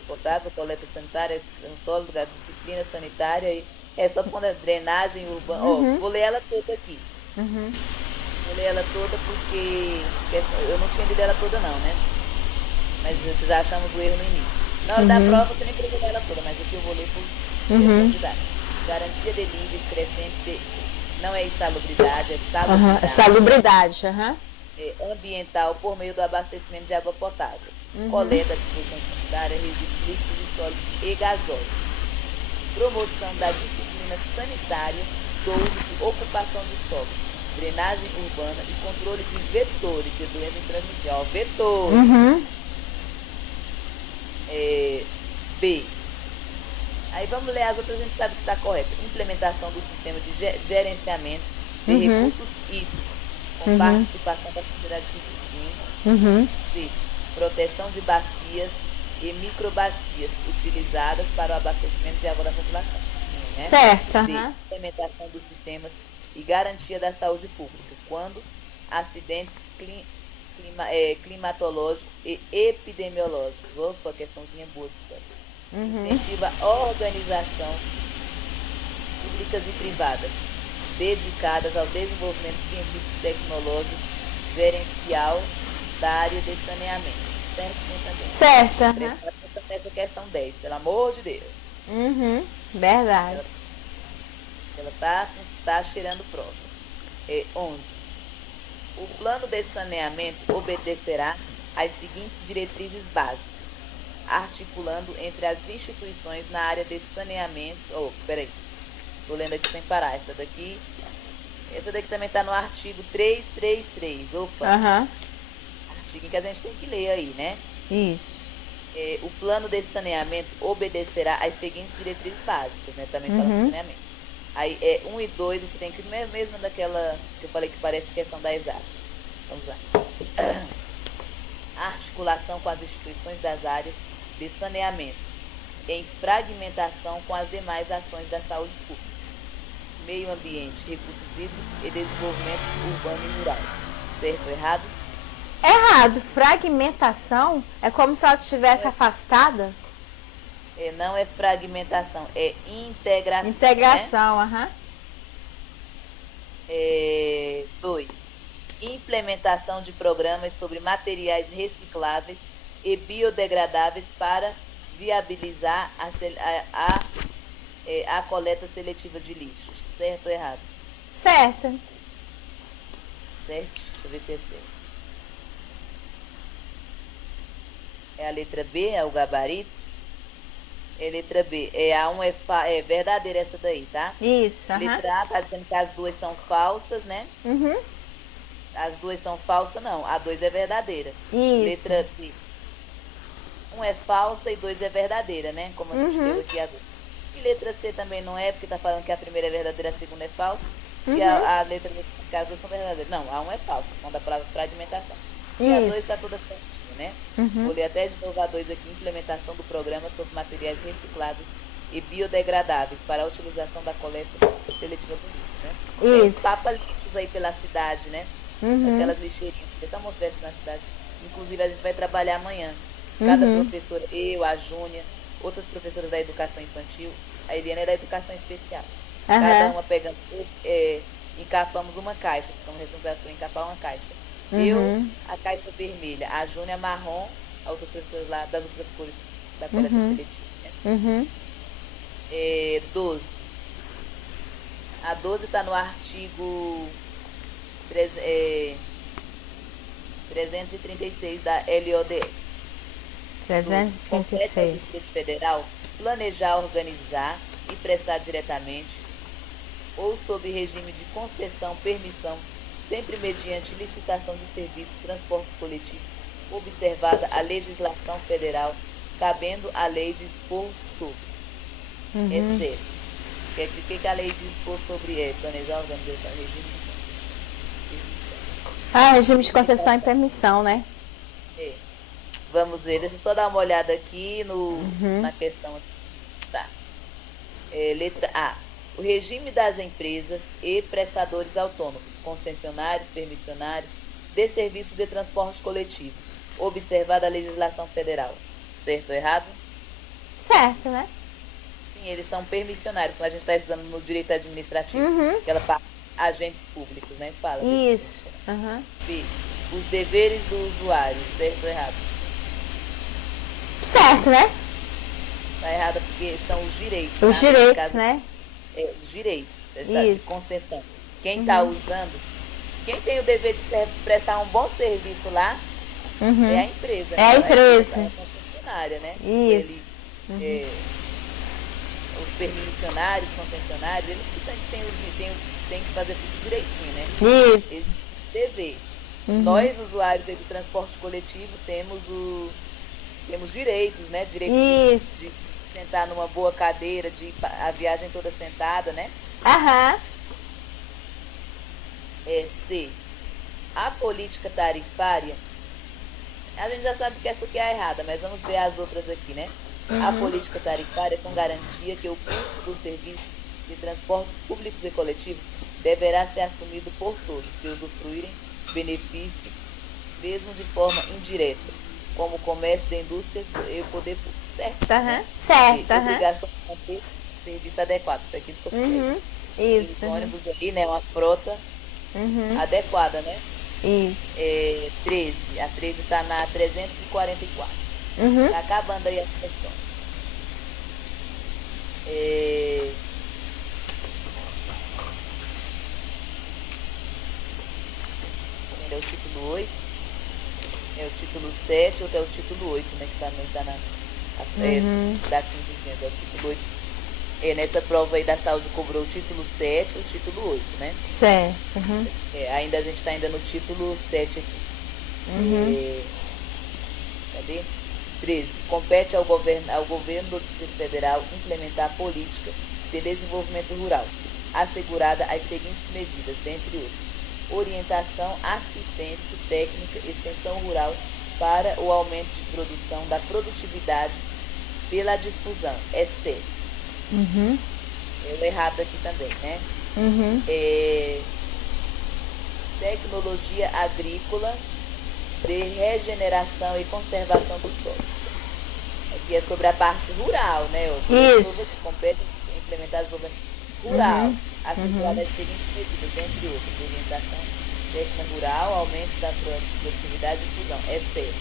Potável, coleta sanitária, sólido, disciplina sanitária e só quando é drenagem urbana. Vou ler ela toda aqui. Vou ler ela toda porque eu não tinha lido ela toda não, né? Mas já achamos o erro no início. Na hora da prova você nem precisa ler ela toda, mas aqui eu vou ler por questão didática. Garantia de níveis crescentes não é insalubridade, é salubridade. É salubridade, Ambiental por meio do abastecimento de água potável. Coleta, disposição sanitária, resíduos líquidos e sólidos e gasólicos. Promoção da disciplina sanitária do uso de ocupação de solo, drenagem urbana e controle de vetores de doenças transmissíveis. Vetores. B. Aí vamos ler as outras, a gente sabe que está correto. Implementação do sistema de gerenciamento de recursos hídricos, com participação da comunidade civil. C. Proteção de bacias e microbacias utilizadas para o abastecimento de água da população. Sim, né? Certo. D. Implementação dos sistemas e garantia da saúde pública, quando acidentes climatológicos e epidemiológicos. Opa, questãozinha boa. Incentiva a organização públicas e privadas dedicadas ao desenvolvimento científico, tecnológico, gerencial da área de saneamento. Certinho também. Certo. Prestar atenção nessa questão 10, pelo amor de Deus. Verdade. Ela tá tirando prova. 11. O plano de saneamento obedecerá às seguintes diretrizes básicas, articulando entre as instituições na área de saneamento. Peraí. Tô lendo aqui sem parar. Essa daqui também está no artigo 333. Opa. Artigo que a gente tem que ler aí, né? Isso. O plano de saneamento obedecerá às seguintes diretrizes básicas, né? Também falando de saneamento. Aí 1 e 2 você tem que mesmo daquela que eu falei que parece questão da exata. Vamos lá. Articulação com as instituições das áreas de saneamento, em fragmentação com as demais ações da saúde pública, meio ambiente, recursos hídricos e desenvolvimento urbano e rural. Certo ou errado? Errado. Fragmentação é como se ela estivesse afastada. Não é fragmentação, é integração. Integração, 2. Implementação de programas sobre materiais recicláveis e biodegradáveis para viabilizar a coleta seletiva de lixos. Certo ou errado? Certo. Certo? Deixa eu ver se é certo. É a letra B, é o gabarito. Letra B. A 1 é verdadeira essa daí, tá? Isso. Letra A tá dizendo que as duas são falsas, né? As duas são falsas, não. A 2 é verdadeira. Isso. Letra B. 1 é falsa e 2 é verdadeira, né? Como a gente deu aqui agora. E letra C também não é, porque tá falando que a primeira é verdadeira, a segunda é falsa. E a letra B, que as duas são verdadeiras. Não, a 1 é falsa, quando a palavra fragmentação. E a 2 está toda certinha, né? Vou ler até de novo a 2 aqui. Implementação do programa sobre materiais recicláveis e biodegradáveis para a utilização da coleta seletiva do lixo, né? Tem os papa-lixos aí pela cidade, né? Aquelas lixeirinhas. Você tá mostrando isso na cidade? Inclusive, a gente vai trabalhar amanhã. Cada professora, eu, a Júnia, outras professoras da educação infantil, a Eliana é da educação especial. Cada uma pegando, encapamos uma caixa, ficamos responsáveis por encapar uma caixa. Eu, a caixa vermelha, a Júnia marrom, as outras professoras lá das outras cores da coleta seletiva. Né? 12. A 12 está no artigo 336 da LODF. 336. Compete ao Distrito Federal planejar, organizar e prestar diretamente ou sob regime de concessão, permissão, sempre mediante licitação de serviços, transportes coletivos, observada a legislação federal, cabendo a lei dispor sobre. É certo. O que a lei dispor sobre planejar, organizar, regime de permissão? Regime de concessão e permissão, né? Vamos ver, deixa eu só dar uma olhada aqui na questão. Tá. Letra A. O regime das empresas e prestadores autônomos, concessionários, permissionários, de serviço de transporte coletivo, observada a legislação federal. Certo ou errado? Certo, né? Sim, eles são permissionários, como a gente está estudando no direito administrativo, que ela fala agentes públicos, né? Fala. Isso. B. Os deveres do usuário, certo ou errado? Certo, né? Tá errado porque são os direitos. Os direitos, né? Os direitos, de concessão. Quem está usando, quem tem o dever de prestar um bom serviço lá é a empresa. É a empresa. É a concessionária, né? Isso. Os permissionários, concessionários, eles que têm que fazer tudo direitinho, né? Isso. Eles têm dever. Nós, usuários do transporte coletivo, temos direitos, né? Direito de sentar numa boa cadeira, de a viagem toda sentada, né? C. A política tarifária, a gente já sabe que essa aqui é errada, mas vamos ver as outras aqui, né? A política tarifária com garantia que o custo do serviço de transportes públicos e coletivos deverá ser assumido por todos que usufruírem benefício, mesmo de forma indireta, como o comércio de indústrias e o poder público. Certo? Certo. Obrigação de manter serviço adequado. Foi aquilo que eu falei. Isso. Ônibus aí, né? Uma frota adequada, né? Isso. 13. A 13 está na 344. Tá acabando aí as questões. É o título 8. É o título 7, outro é o título 8, né? Que também está da 15 é o título 8. Nessa prova aí da saúde cobrou o título 7 e o título 8, né? Certo. Ainda a gente está ainda no título 7 aqui. Cadê? 13. Compete ao governo do Distrito Federal implementar a política de desenvolvimento rural, assegurada as seguintes medidas, dentre outras: orientação, assistência técnica, extensão rural para o aumento de produção da produtividade pela difusão. É certo. Eu errado aqui também, né? Tecnologia agrícola de regeneração e conservação do solo. Aqui é sobre a parte rural, né? Isso. Que compete implementar o desenvolvimento rural, assegurar as seguintes medidas, entre outras: orientação técnica rural, aumento da produtividade e difusão. É certo.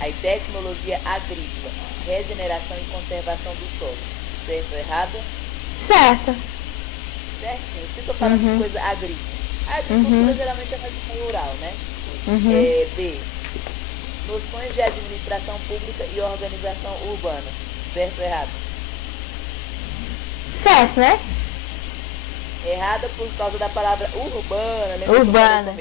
Aí, tecnologia agrícola, regeneração e conservação do solo. Certo ou errado? Certo. Certinho. Se estou falando de coisa agrícola. A agricultura geralmente é mais rural, né? B. Noções de administração pública e organização urbana. Certo ou errado? Certo, né? Errada por causa da palavra urbana, né? Urbana.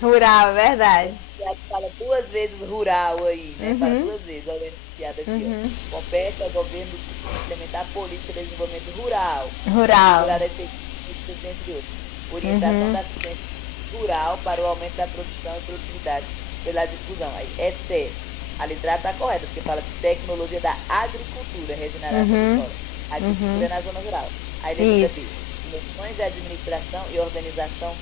Rural, é verdade. O fala 2 vezes rural aí, né? Fala 2 vezes, olha o enunciado aqui, ó. Compete ao governo implementar a política de desenvolvimento rural. Assegurar as seguintes, entre outros: orientação da assistência rural para o aumento da produção e produtividade pela difusão. Aí é certo. A letra está correta, porque fala de tecnologia da agricultura, regeneração do solo. Agricultura na zona rural. Aí letra B. Noções de administração e organização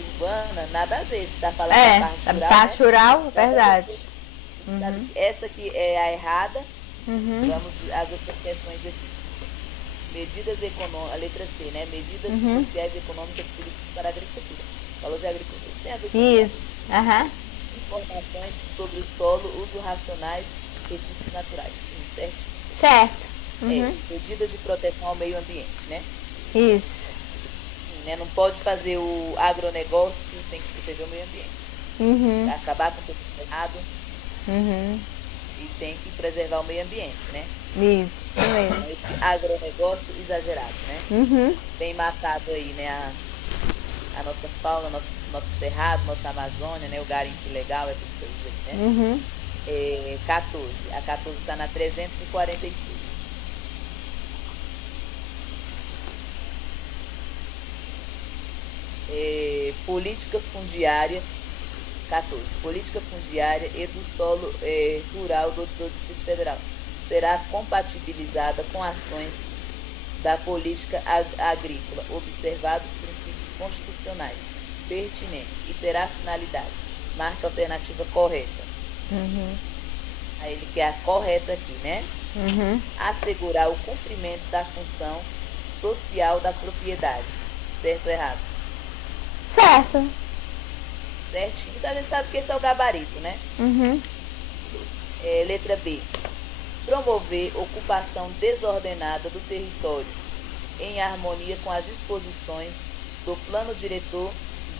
urbana, nada a ver. Você está falando É, da parte a rural, parte né? rural, verdade. Essa aqui é a errada. Uhum, Vamos às outras questões aqui. Medidas econômicas, a letra C, né? Medidas uhum. sociais, econômicas, políticas para a agricultura. Falou de agricultura, tem a ver com Isso. agricultura. Aham. Informações sobre o solo, uso racionais, recursos naturais. Sim, certo? Certo. É, Uhum. medidas de proteção ao meio ambiente, né? Isso. Sim, né? Não pode fazer o agronegócio, tem que proteger o meio ambiente. Uhum. Acabar com tudo errado Uhum. e tem que preservar o meio ambiente, né? Isso mesmo. Então, esse agronegócio exagerado, né? Uhum. Tem matado aí, né, a nossa fauna, nosso cerrado, nossa Amazônia, né? O garimpo ilegal, essas coisas aí, né? Uhum. 14. A 14 está na 346. Política fundiária. 14. Política fundiária e do solo rural do Distrito Federal será compatibilizada com ações da política agrícola, observados os princípios constitucionais pertinentes e terá finalidade. Marca a alternativa correta. Uhum. Aí ele quer a correta aqui, né? Uhum. Assegurar o cumprimento da função social da propriedade. Certo ou errado? Certo. Certinho. Então a gente sabe que esse é o gabarito, né? Uhum. Letra B. Promover ocupação desordenada do território em harmonia com as disposições do Plano Diretor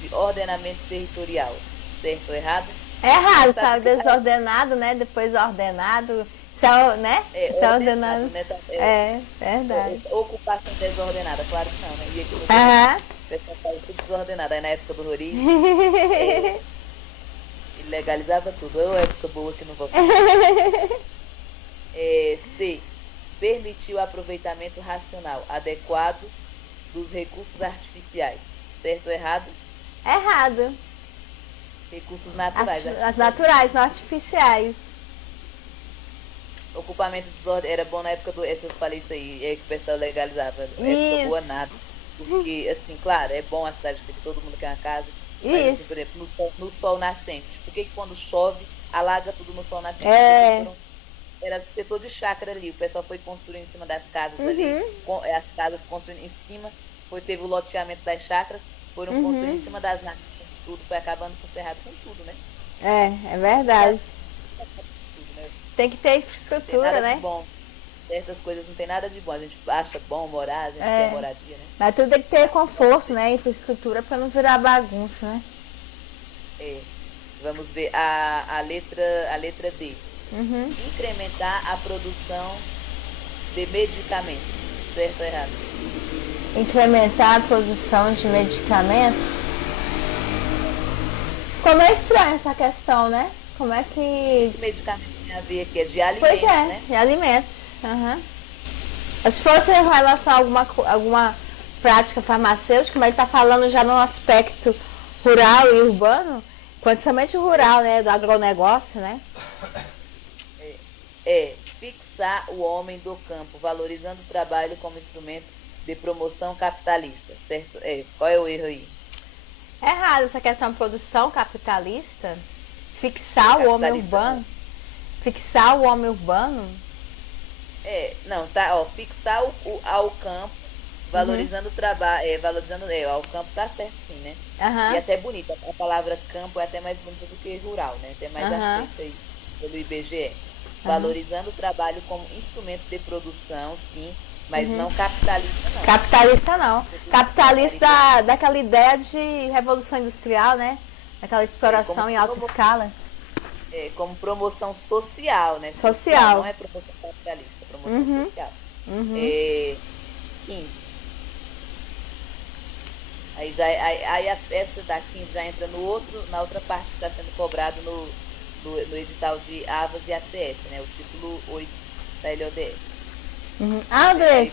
de Ordenamento Territorial. Certo ou errado? É errado, Sabe tá que tá- desordenado, né? Depois ordenado. Isso é, né? Isso é ordenado. né? É, verdade. Ocupação desordenada, claro que não, né? E aqui no Aham. o pessoal fala tudo desordenado. Aí na época do Roriz, ele legalizava tudo. É uma época boa que não volta. C. Permitir o aproveitamento racional adequado dos recursos artificiais. Certo ou errado? Errado. Recursos naturais. As naturais, não artificiais. Ocupamento desordenado. Era bom na época do. Essa eu falei isso aí, é que o pessoal legalizava. Época Isso. boa nada. Porque, assim, claro, é bom a cidade crescer, todo mundo quer uma casa. Mas, assim, Isso. por exemplo, no sol nascente. Por que quando chove, alaga tudo no sol nascente? É. Era setor de chácara ali. O pessoal foi construindo em cima das casas Uhum. ali. As casas construindo em cima. Teve o loteamento das chácaras. Foram construindo em cima das nascentes, tudo. Foi acabando com o cerrado, com tudo, né? É verdade. Tudo, né? Tem que ter Tem infraestrutura, nada né? de bom. Certas coisas não tem nada de bom. A gente acha bom morar, a gente É. quer moradia, né? Mas tudo tem que ter conforto, né? Infraestrutura pra não virar bagunça, né? Vamos ver a letra D. Uhum. Incrementar a produção de medicamentos. Certo ou errado? Incrementar a produção de medicamentos. Como é estranha essa questão, né? Como é que. Que medicamentos tem a ver aqui? É de alimentos, Pois é, né? de alimentos. Uhum. Se fosse em relação a alguma prática farmacêutica, mas ele está falando já no aspecto rural e urbano, principalmente rural, né? Do agronegócio, né? Fixar o homem do campo, valorizando o trabalho como instrumento de promoção capitalista. Certo? Qual é o erro aí? É errado essa questão de produção capitalista. Fixar o homem Capitalista, urbano. Fixar o homem urbano. Não, tá, ó, fixar ao campo, valorizando o trabalho, valorizando, ao campo tá certo sim, né? Aham. E até bonita, a palavra campo é até mais bonita do que rural, né? Até mais aceita aí pelo IBGE. Valorizando o trabalho como instrumento de produção, sim, mas não capitalista, não. Capitalista não. Capitalista daquela ideia de revolução industrial, né? Daquela exploração em alta escala. Como promoção social, né? Social. Não é promoção capitalista, é promoção social. 15. Aí essa da 15 já entra na outra parte que está sendo cobrado no edital de AVAS e ACS, né? O título 8 da LODF. André,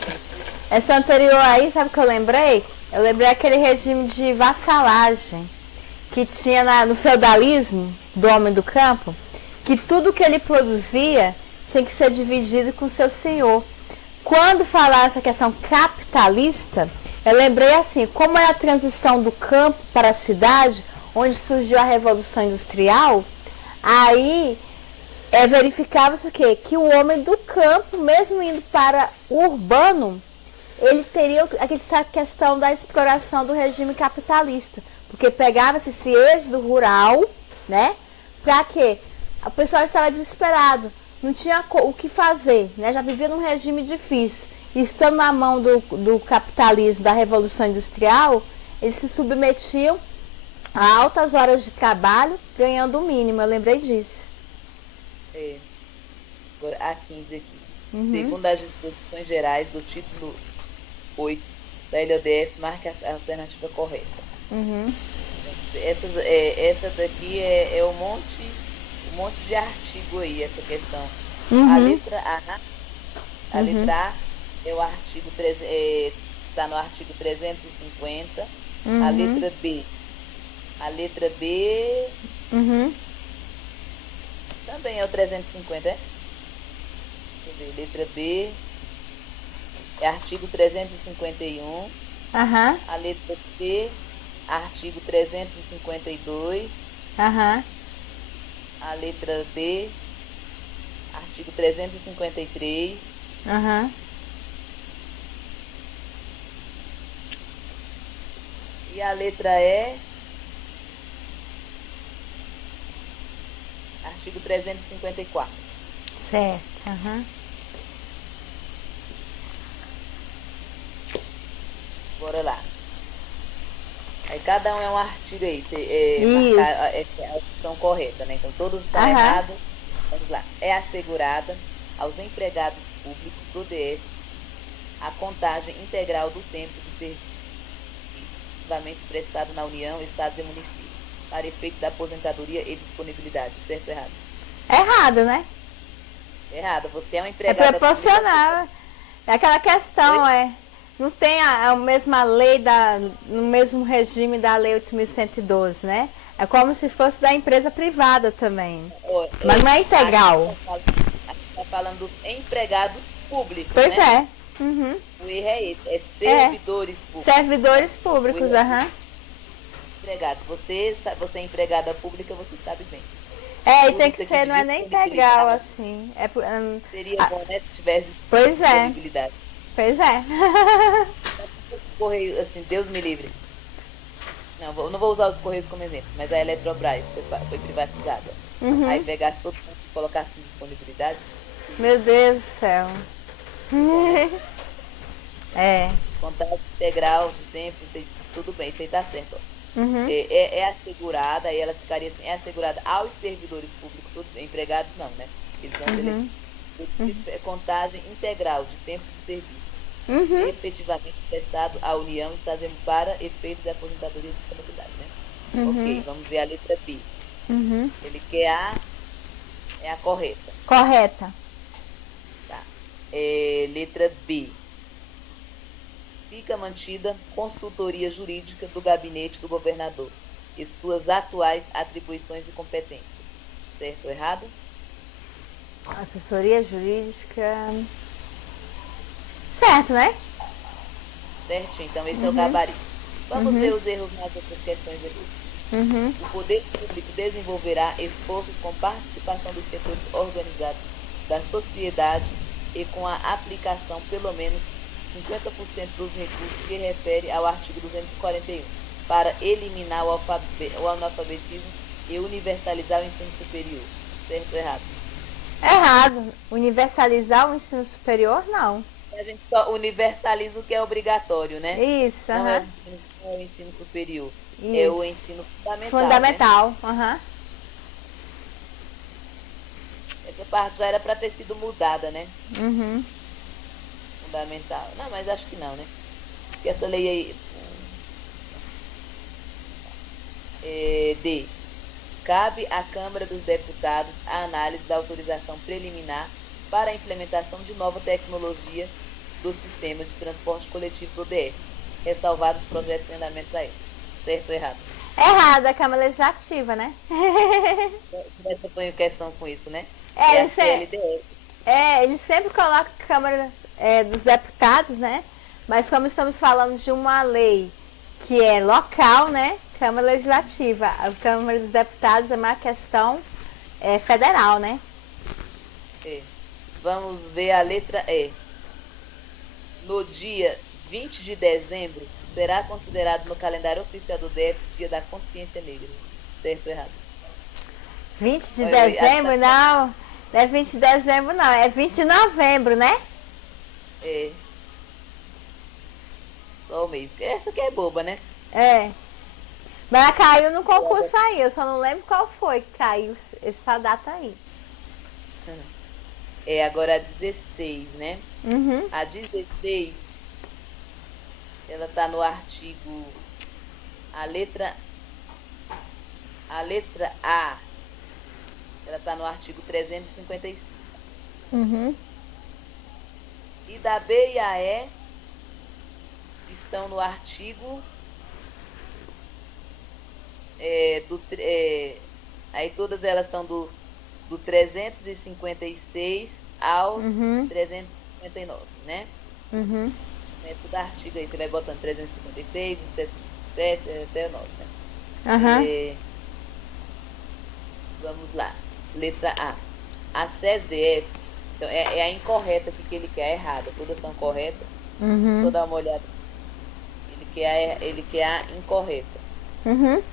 essa anterior aí, sabe o que eu lembrei? Eu lembrei aquele regime de vassalagem que tinha no feudalismo do homem do campo, que tudo que ele produzia tinha que ser dividido com seu senhor. Quando falar essa questão capitalista, Eu lembrei assim, como é a transição do campo para a cidade, onde surgiu a Revolução Industrial, aí verificava-se o quê? Que o homem do campo, mesmo indo para o urbano, ele teria essa questão da exploração do regime capitalista. Porque pegava-se esse êxodo rural, né? Para quê? O pessoal estava desesperado, não tinha o que fazer, né? Já vivia num regime difícil. E estando na mão do capitalismo, da Revolução Industrial, eles se submetiam a altas horas de trabalho, ganhando o mínimo. Eu lembrei disso. Agora, a 15 aqui. Segundo as disposições gerais do título 8 da LODF, marque a alternativa correta. Essa daqui é um monte de artigo aí, essa questão. A letra A é o artigo está no artigo 350. A letra B também é o 350, é? Deixa eu ver, letra B é artigo 351. A letra C, artigo 352. A letra D, artigo 353. E a letra E, artigo 354. Certo. Bora lá. Aí cada um é um artigo aí. Marcar a opção correta, né? Então todos estão errados. Vamos lá. É assegurada aos empregados públicos do DF a contagem integral do tempo de serviço prestado na União, Estados e Municípios, para efeitos da aposentadoria e disponibilidade. Certo ou errado? Errado, né? Errado. Você é um empregado. É proporcional. É aquela questão, não tem a mesma lei, no mesmo regime da Lei 8.112, né? É como se fosse da empresa privada também. Mas não é integral. Está falando dos empregados públicos, pois né? É. O erro é esse, é servidores públicos. Servidores públicos, Empregados. Você é empregada pública, você sabe bem. E tem que ser, não é nem integral, assim. Seria bom, né, se tivesse disponibilidade. Pois é. Correio, assim, Deus me livre. Não vou usar os Correios como exemplo, mas a Eletrobras foi privatizada. Aí pegasse todo mundo e colocasse disponibilidade. Meu Deus do céu. Contagem integral do tempo, tudo bem, isso aí tá certo. É assegurada, aí ela ficaria assim, é assegurada aos servidores públicos, todos empregados não, né? Eles são selecionados. Contagem integral de tempo de serviço, efetivamente prestado à União, está para efeito de aposentadoria e disponibilidade, né? Ok, vamos ver a letra B. Ele quer é a correta. Correta. Tá. Letra B. Fica mantida consultoria jurídica do gabinete do governador e suas atuais atribuições e competências. Certo ou errado? Assessoria jurídica. Certo, né? Certinho, então esse é o gabarito. Vamos ver os erros nas outras questões aqui. O poder público desenvolverá esforços com participação dos setores organizados da sociedade e com a aplicação pelo menos 50% dos recursos que refere ao artigo 241, para eliminar o analfabetismo e universalizar o ensino superior. Certo ou errado? Errado. Universalizar o ensino superior, não. A gente só universaliza o que é obrigatório, né? Isso, não é o ensino superior, Isso. É o ensino fundamental. Fundamental, né? Essa parte já era para ter sido mudada, né? Fundamental. Não, mas acho que não, né? Porque essa lei aí... D. Cabe à Câmara dos Deputados a análise da autorização preliminar para a implementação de nova tecnologia do sistema de transporte coletivo do DF, ressalvados projetos em andamento a eles. Certo ou errado? Errado, a Câmara Legislativa, né? Eu ponho questão com isso, né? Ele sempre coloca a Câmara dos Deputados, né? Mas como estamos falando de uma lei que é local, né? Câmara Legislativa. A Câmara dos Deputados é uma questão federal, né? É. Vamos ver a letra E. No dia 20 de dezembro, será considerado no calendário oficial do DF Dia da Consciência Negra. Certo ou errado? 20 de dezembro, não. Não é 20 de dezembro, não. É 20 de novembro, né? É. Só o mês. Essa aqui é boba, né? É. Mas caiu no concurso aí. Eu só não lembro qual foi que caiu essa data aí. É agora a 16, né? Uhum. A 16, ela tá no artigo. A letra A, ela tá no artigo 355. Uhum. E da B e a E estão no artigo aí todas elas estão do 356 ao 359, né? Uhum. É tudo artigo aí, você vai botando 356, 77 até o 9, né? Uhum. Vamos lá. Letra A. A CESDF, então, é a incorreta aqui que ele quer, a errada. Todas estão corretas. Uhum. Só dar uma olhada. Ele quer a incorreta. Uhum.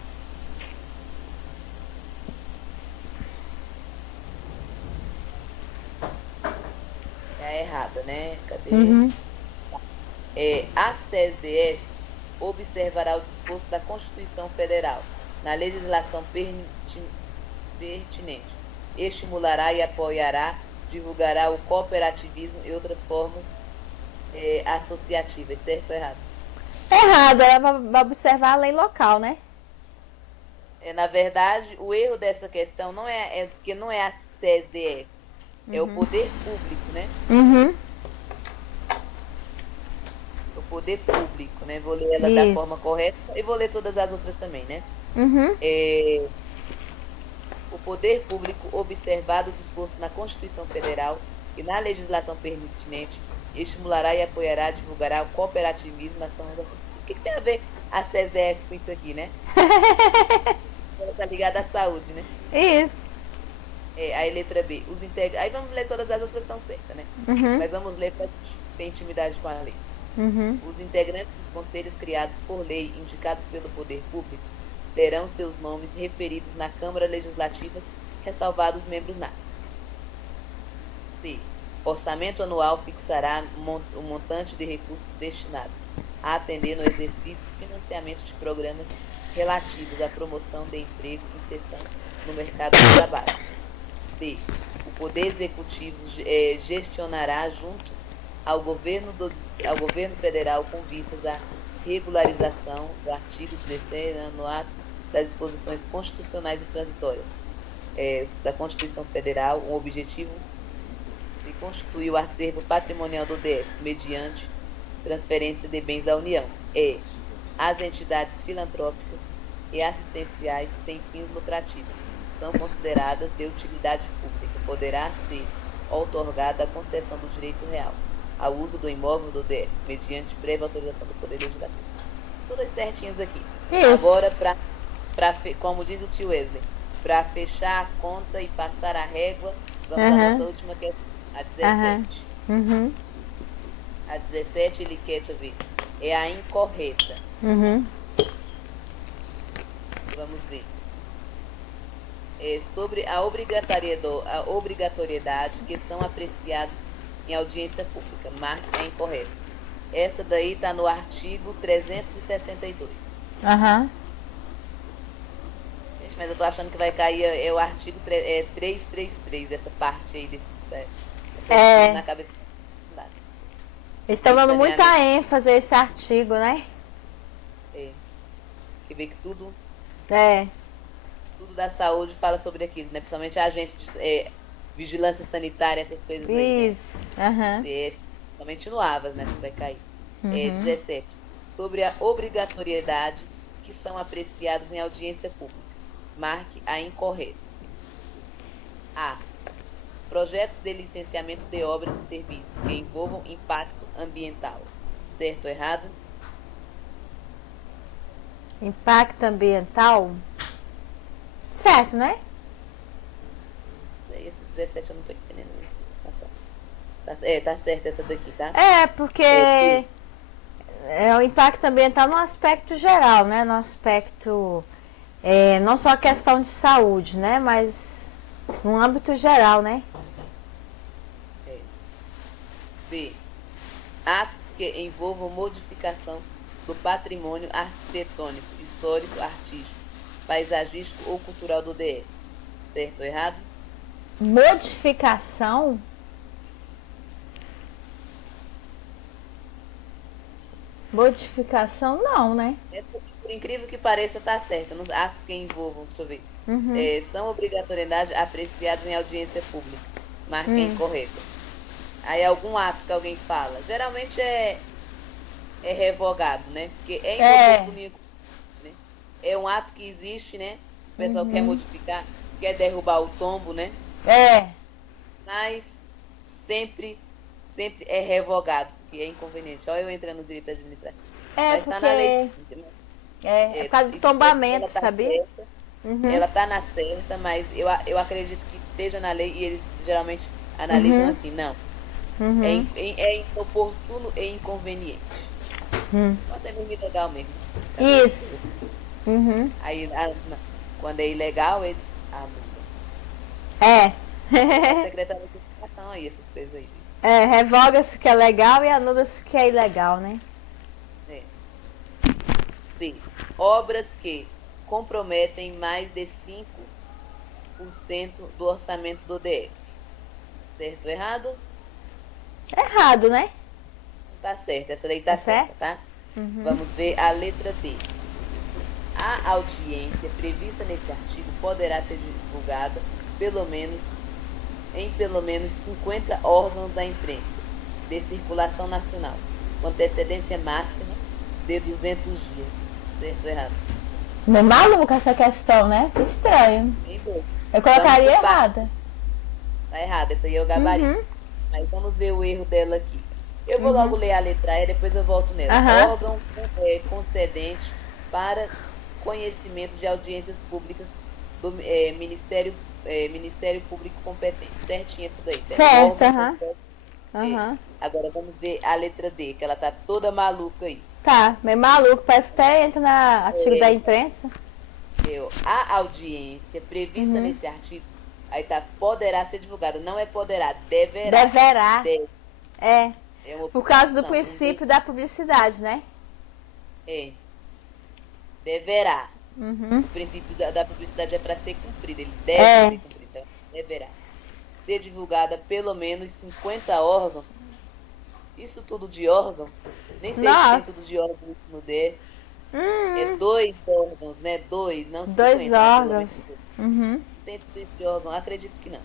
É a errada, né? Cadê? Uhum. A CESDF observará o disposto da Constituição Federal na legislação pertinente, estimulará e apoiará, divulgará o cooperativismo e outras formas associativas, certo ou errado? Errado, ela vai observar a lei local, né? Na verdade, o erro dessa questão não é porque não é a CESDF, é o poder público, né? Uhum. O poder público, né? Vou ler ela da forma correta e vou ler todas as outras também, né? Uhum. O poder público, observado o disposto na Constituição Federal e na legislação pertinente, estimulará e apoiará, divulgará o cooperativismo nas formas da sociedade. O que tem a ver a CESDF com isso aqui, né? Ela está ligada à saúde, né? Isso. Aí letra B. Aí vamos ler todas as outras, estão certas, né? Uhum. Mas vamos ler para ter intimidade com a lei. Uhum. Os integrantes dos conselhos criados por lei, indicados pelo poder público, terão seus nomes referidos na Câmara Legislativa, ressalvados os membros natos. C. Orçamento anual fixará o montante de recursos destinados a atender no exercício financiamento de programas relativos à promoção de emprego e inserção no mercado de trabalho. D. O Poder Executivo gestionará junto ao governo federal com vistas à regularização do artigo 16 no ato das disposições constitucionais e transitórias da Constituição Federal, o objetivo de constituir o acervo patrimonial do DF mediante transferência de bens da União. As entidades filantrópicas e assistenciais sem fins lucrativos são consideradas de utilidade pública. Poderá ser outorgada a concessão do direito real ao uso do imóvel do DF, mediante prévia autorização do Poder Legislativo. Todas certinhas aqui. Isso. Agora, como diz o tio Wesley, para fechar a conta e passar a régua, vamos à nossa última questão, a 17. Uhum. A 17 ele quer, deixa eu ver, é a incorreta. Uhum. Vamos ver. Sobre a obrigatoriedade que são apreciados em audiência pública. Marque a incorreta. Essa daí está no artigo 362. Aham. Gente, mas eu tô achando que vai cair o artigo 333 dessa parte aí na cabeça. Eles estão dando muita ênfase a esse artigo, né? Que vê que tudo da saúde fala sobre aquilo, né? Principalmente a agência de vigilância sanitária, essas coisas aí. Isso. Aham. Somente no AVAS, né? Que vai cair. 17. Sobre a obrigatoriedade que são apreciados em audiência pública. Marque a incorreta. A. Projetos de licenciamento de obras e serviços que envolvam impacto ambiental. Certo ou errado? Impacto ambiental. Certo, né? Esse 17 eu não tô entendendo. Tá certo essa daqui, tá? Porque É, é o impacto ambiental no aspecto geral, né? No aspecto, não só a questão de saúde, né? Mas no âmbito geral, né? é. B. Atos que envolvam modificação do patrimônio arquitetônico, histórico, artístico, paisagístico ou cultural do DF. Certo ou errado? Modificação. Modificação não, né? Por incrível que pareça, tá certo. Nos atos que envolvam, deixa eu ver, Uhum. são obrigatoriedade apreciados em audiência pública. Marquei incorreto. Aí algum ato que alguém fala. Geralmente é revogado, né? Porque é inoportunismo, né? É um ato que existe, né? O pessoal quer modificar, quer derrubar o tombo, né? É. Mas sempre, sempre é revogado, porque é inconveniente. Olha eu entrando no direito administrativo. Mas está na lei. Porque é por causa do Isso, ela tombamento, está sabia? certa, ela está na certa, mas eu acredito que esteja na lei e eles geralmente analisam assim, não. É inoportuno e inconveniente. Ou até mesmo ilegal mesmo. Isso. Uhum. Aí, quando é ilegal, eles anulam. É. A Secretaria de Educação aí, essas coisas aí. Revoga-se o que é legal e anula-se o que é ilegal, né? É. C. Obras que comprometem mais de 5% do orçamento do DF. Certo ou errado? Errado, né? Tá certo, essa daí tá certa, tá? Vamos ver a letra D. A audiência prevista nesse artigo poderá ser divulgada em pelo menos 50 órgãos da imprensa de circulação nacional, com antecedência máxima de 200 dias. Certo ou errado? Meio maluca essa questão, né? Estranho. Bem doido. Eu colocaria Vamos por errada. Tá errado, essa aí é o gabarito. Mas vamos ver o erro dela aqui. Eu vou logo ler a letra E, depois eu volto nela. Órgão concedente para conhecimento de audiências públicas do Ministério Público competente. Certinho essa daí. Certo, Agora vamos ver a letra D, que ela tá toda maluca aí. Tá, meio maluco. Parece que até entra na artigo da imprensa. A audiência prevista nesse artigo, aí tá, poderá ser divulgada. Não é poderá, deverá. Deverá. Deve. É. É uma Por causa do obrigação, princípio da publicidade, né? Deverá. Uhum. O princípio da publicidade é para ser cumprido, ele deve ser cumprido, então deverá ser divulgada pelo menos 50 órgãos. Isso tudo de órgãos? Nem sei se tem tudo de órgãos no DF. É 2 órgãos, né? 2, não 50. 2 órgãos. Tem tudo isso de órgão? Acredito que não.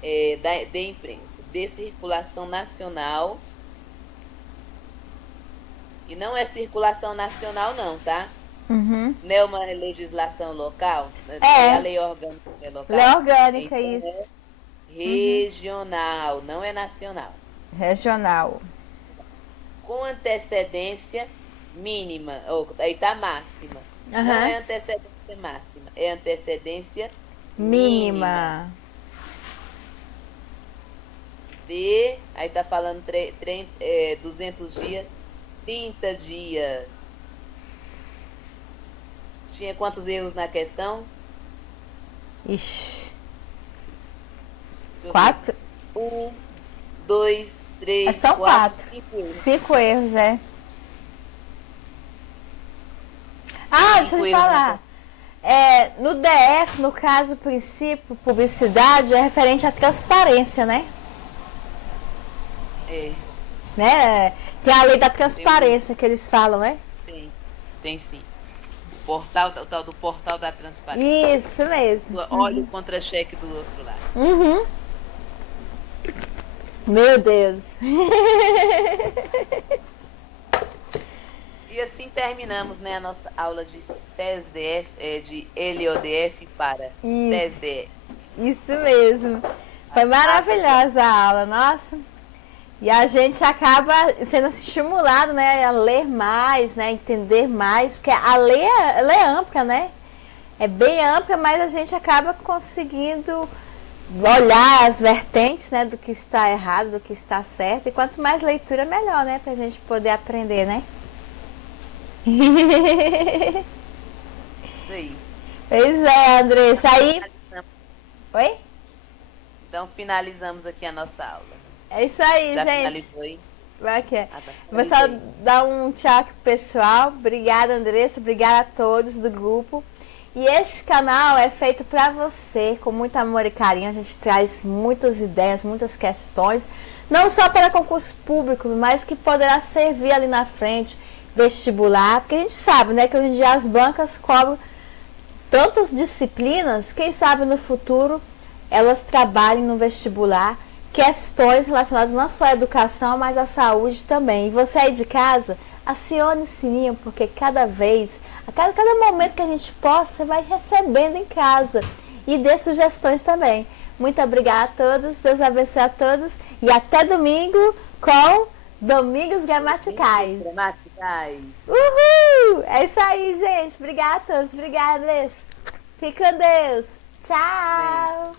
De imprensa, de circulação nacional. E não é circulação nacional não, tá? Não é uma legislação local? É a lei orgânica local. Lei orgânica, então, isso. É regional, não é nacional. Regional. Com antecedência mínima, aí tá máxima. Não é antecedência máxima, é antecedência mínima. Aí tá falando 200 dias, 30 dias. Tinha quantos erros na questão? Ixi. 4? 1, 2, 3, são 4, 4. 5 erros. 5 erros, é. Deixa eu te falar. No DF, no caso, o princípio, publicidade, é referente à transparência, né? Né? Tem a lei da transparência que eles falam, né? Tem sim. O tal do portal da transparência. Isso mesmo. Olha o contra-cheque do outro lado. Meu Deus. E assim terminamos, né, a nossa aula de SESDF, de LODF para SESDF. Isso mesmo. Foi maravilhosa a aula, nossa. E a gente acaba sendo estimulado, né, a ler mais, né, entender mais, porque a lei ela é ampla, né? É bem ampla, mas a gente acaba conseguindo olhar as vertentes, né, do que está errado, do que está certo. E quanto mais leitura, melhor, né, pra gente poder aprender, né? Isso aí. Pois é, Andressa. Aí... Oi? Então finalizamos aqui a nossa aula. É isso aí, Já gente. finalizou aí? Vai que é. Ah, tá. Vou só dar um tchau aqui pro pessoal. Obrigada, Andressa. Obrigada a todos do grupo. E este canal é feito para você, com muito amor e carinho. A gente traz muitas ideias, muitas questões, não só para concurso público, mas que poderá servir ali na frente, vestibular, porque a gente sabe, né, que hoje em dia as bancas cobram tantas disciplinas, quem sabe no futuro elas trabalhem no vestibular, questões relacionadas não só à educação, mas à saúde também. E você aí de casa, acione o sininho, porque cada momento que a gente possa, você vai recebendo em casa. E dê sugestões também. Muito obrigada a todos, Deus abençoe a todos. E até domingo com Domingos Gramaticais. Uhul! É isso aí, gente. Obrigada a todos. Obrigada, Andressa. Fique com Deus. Tchau.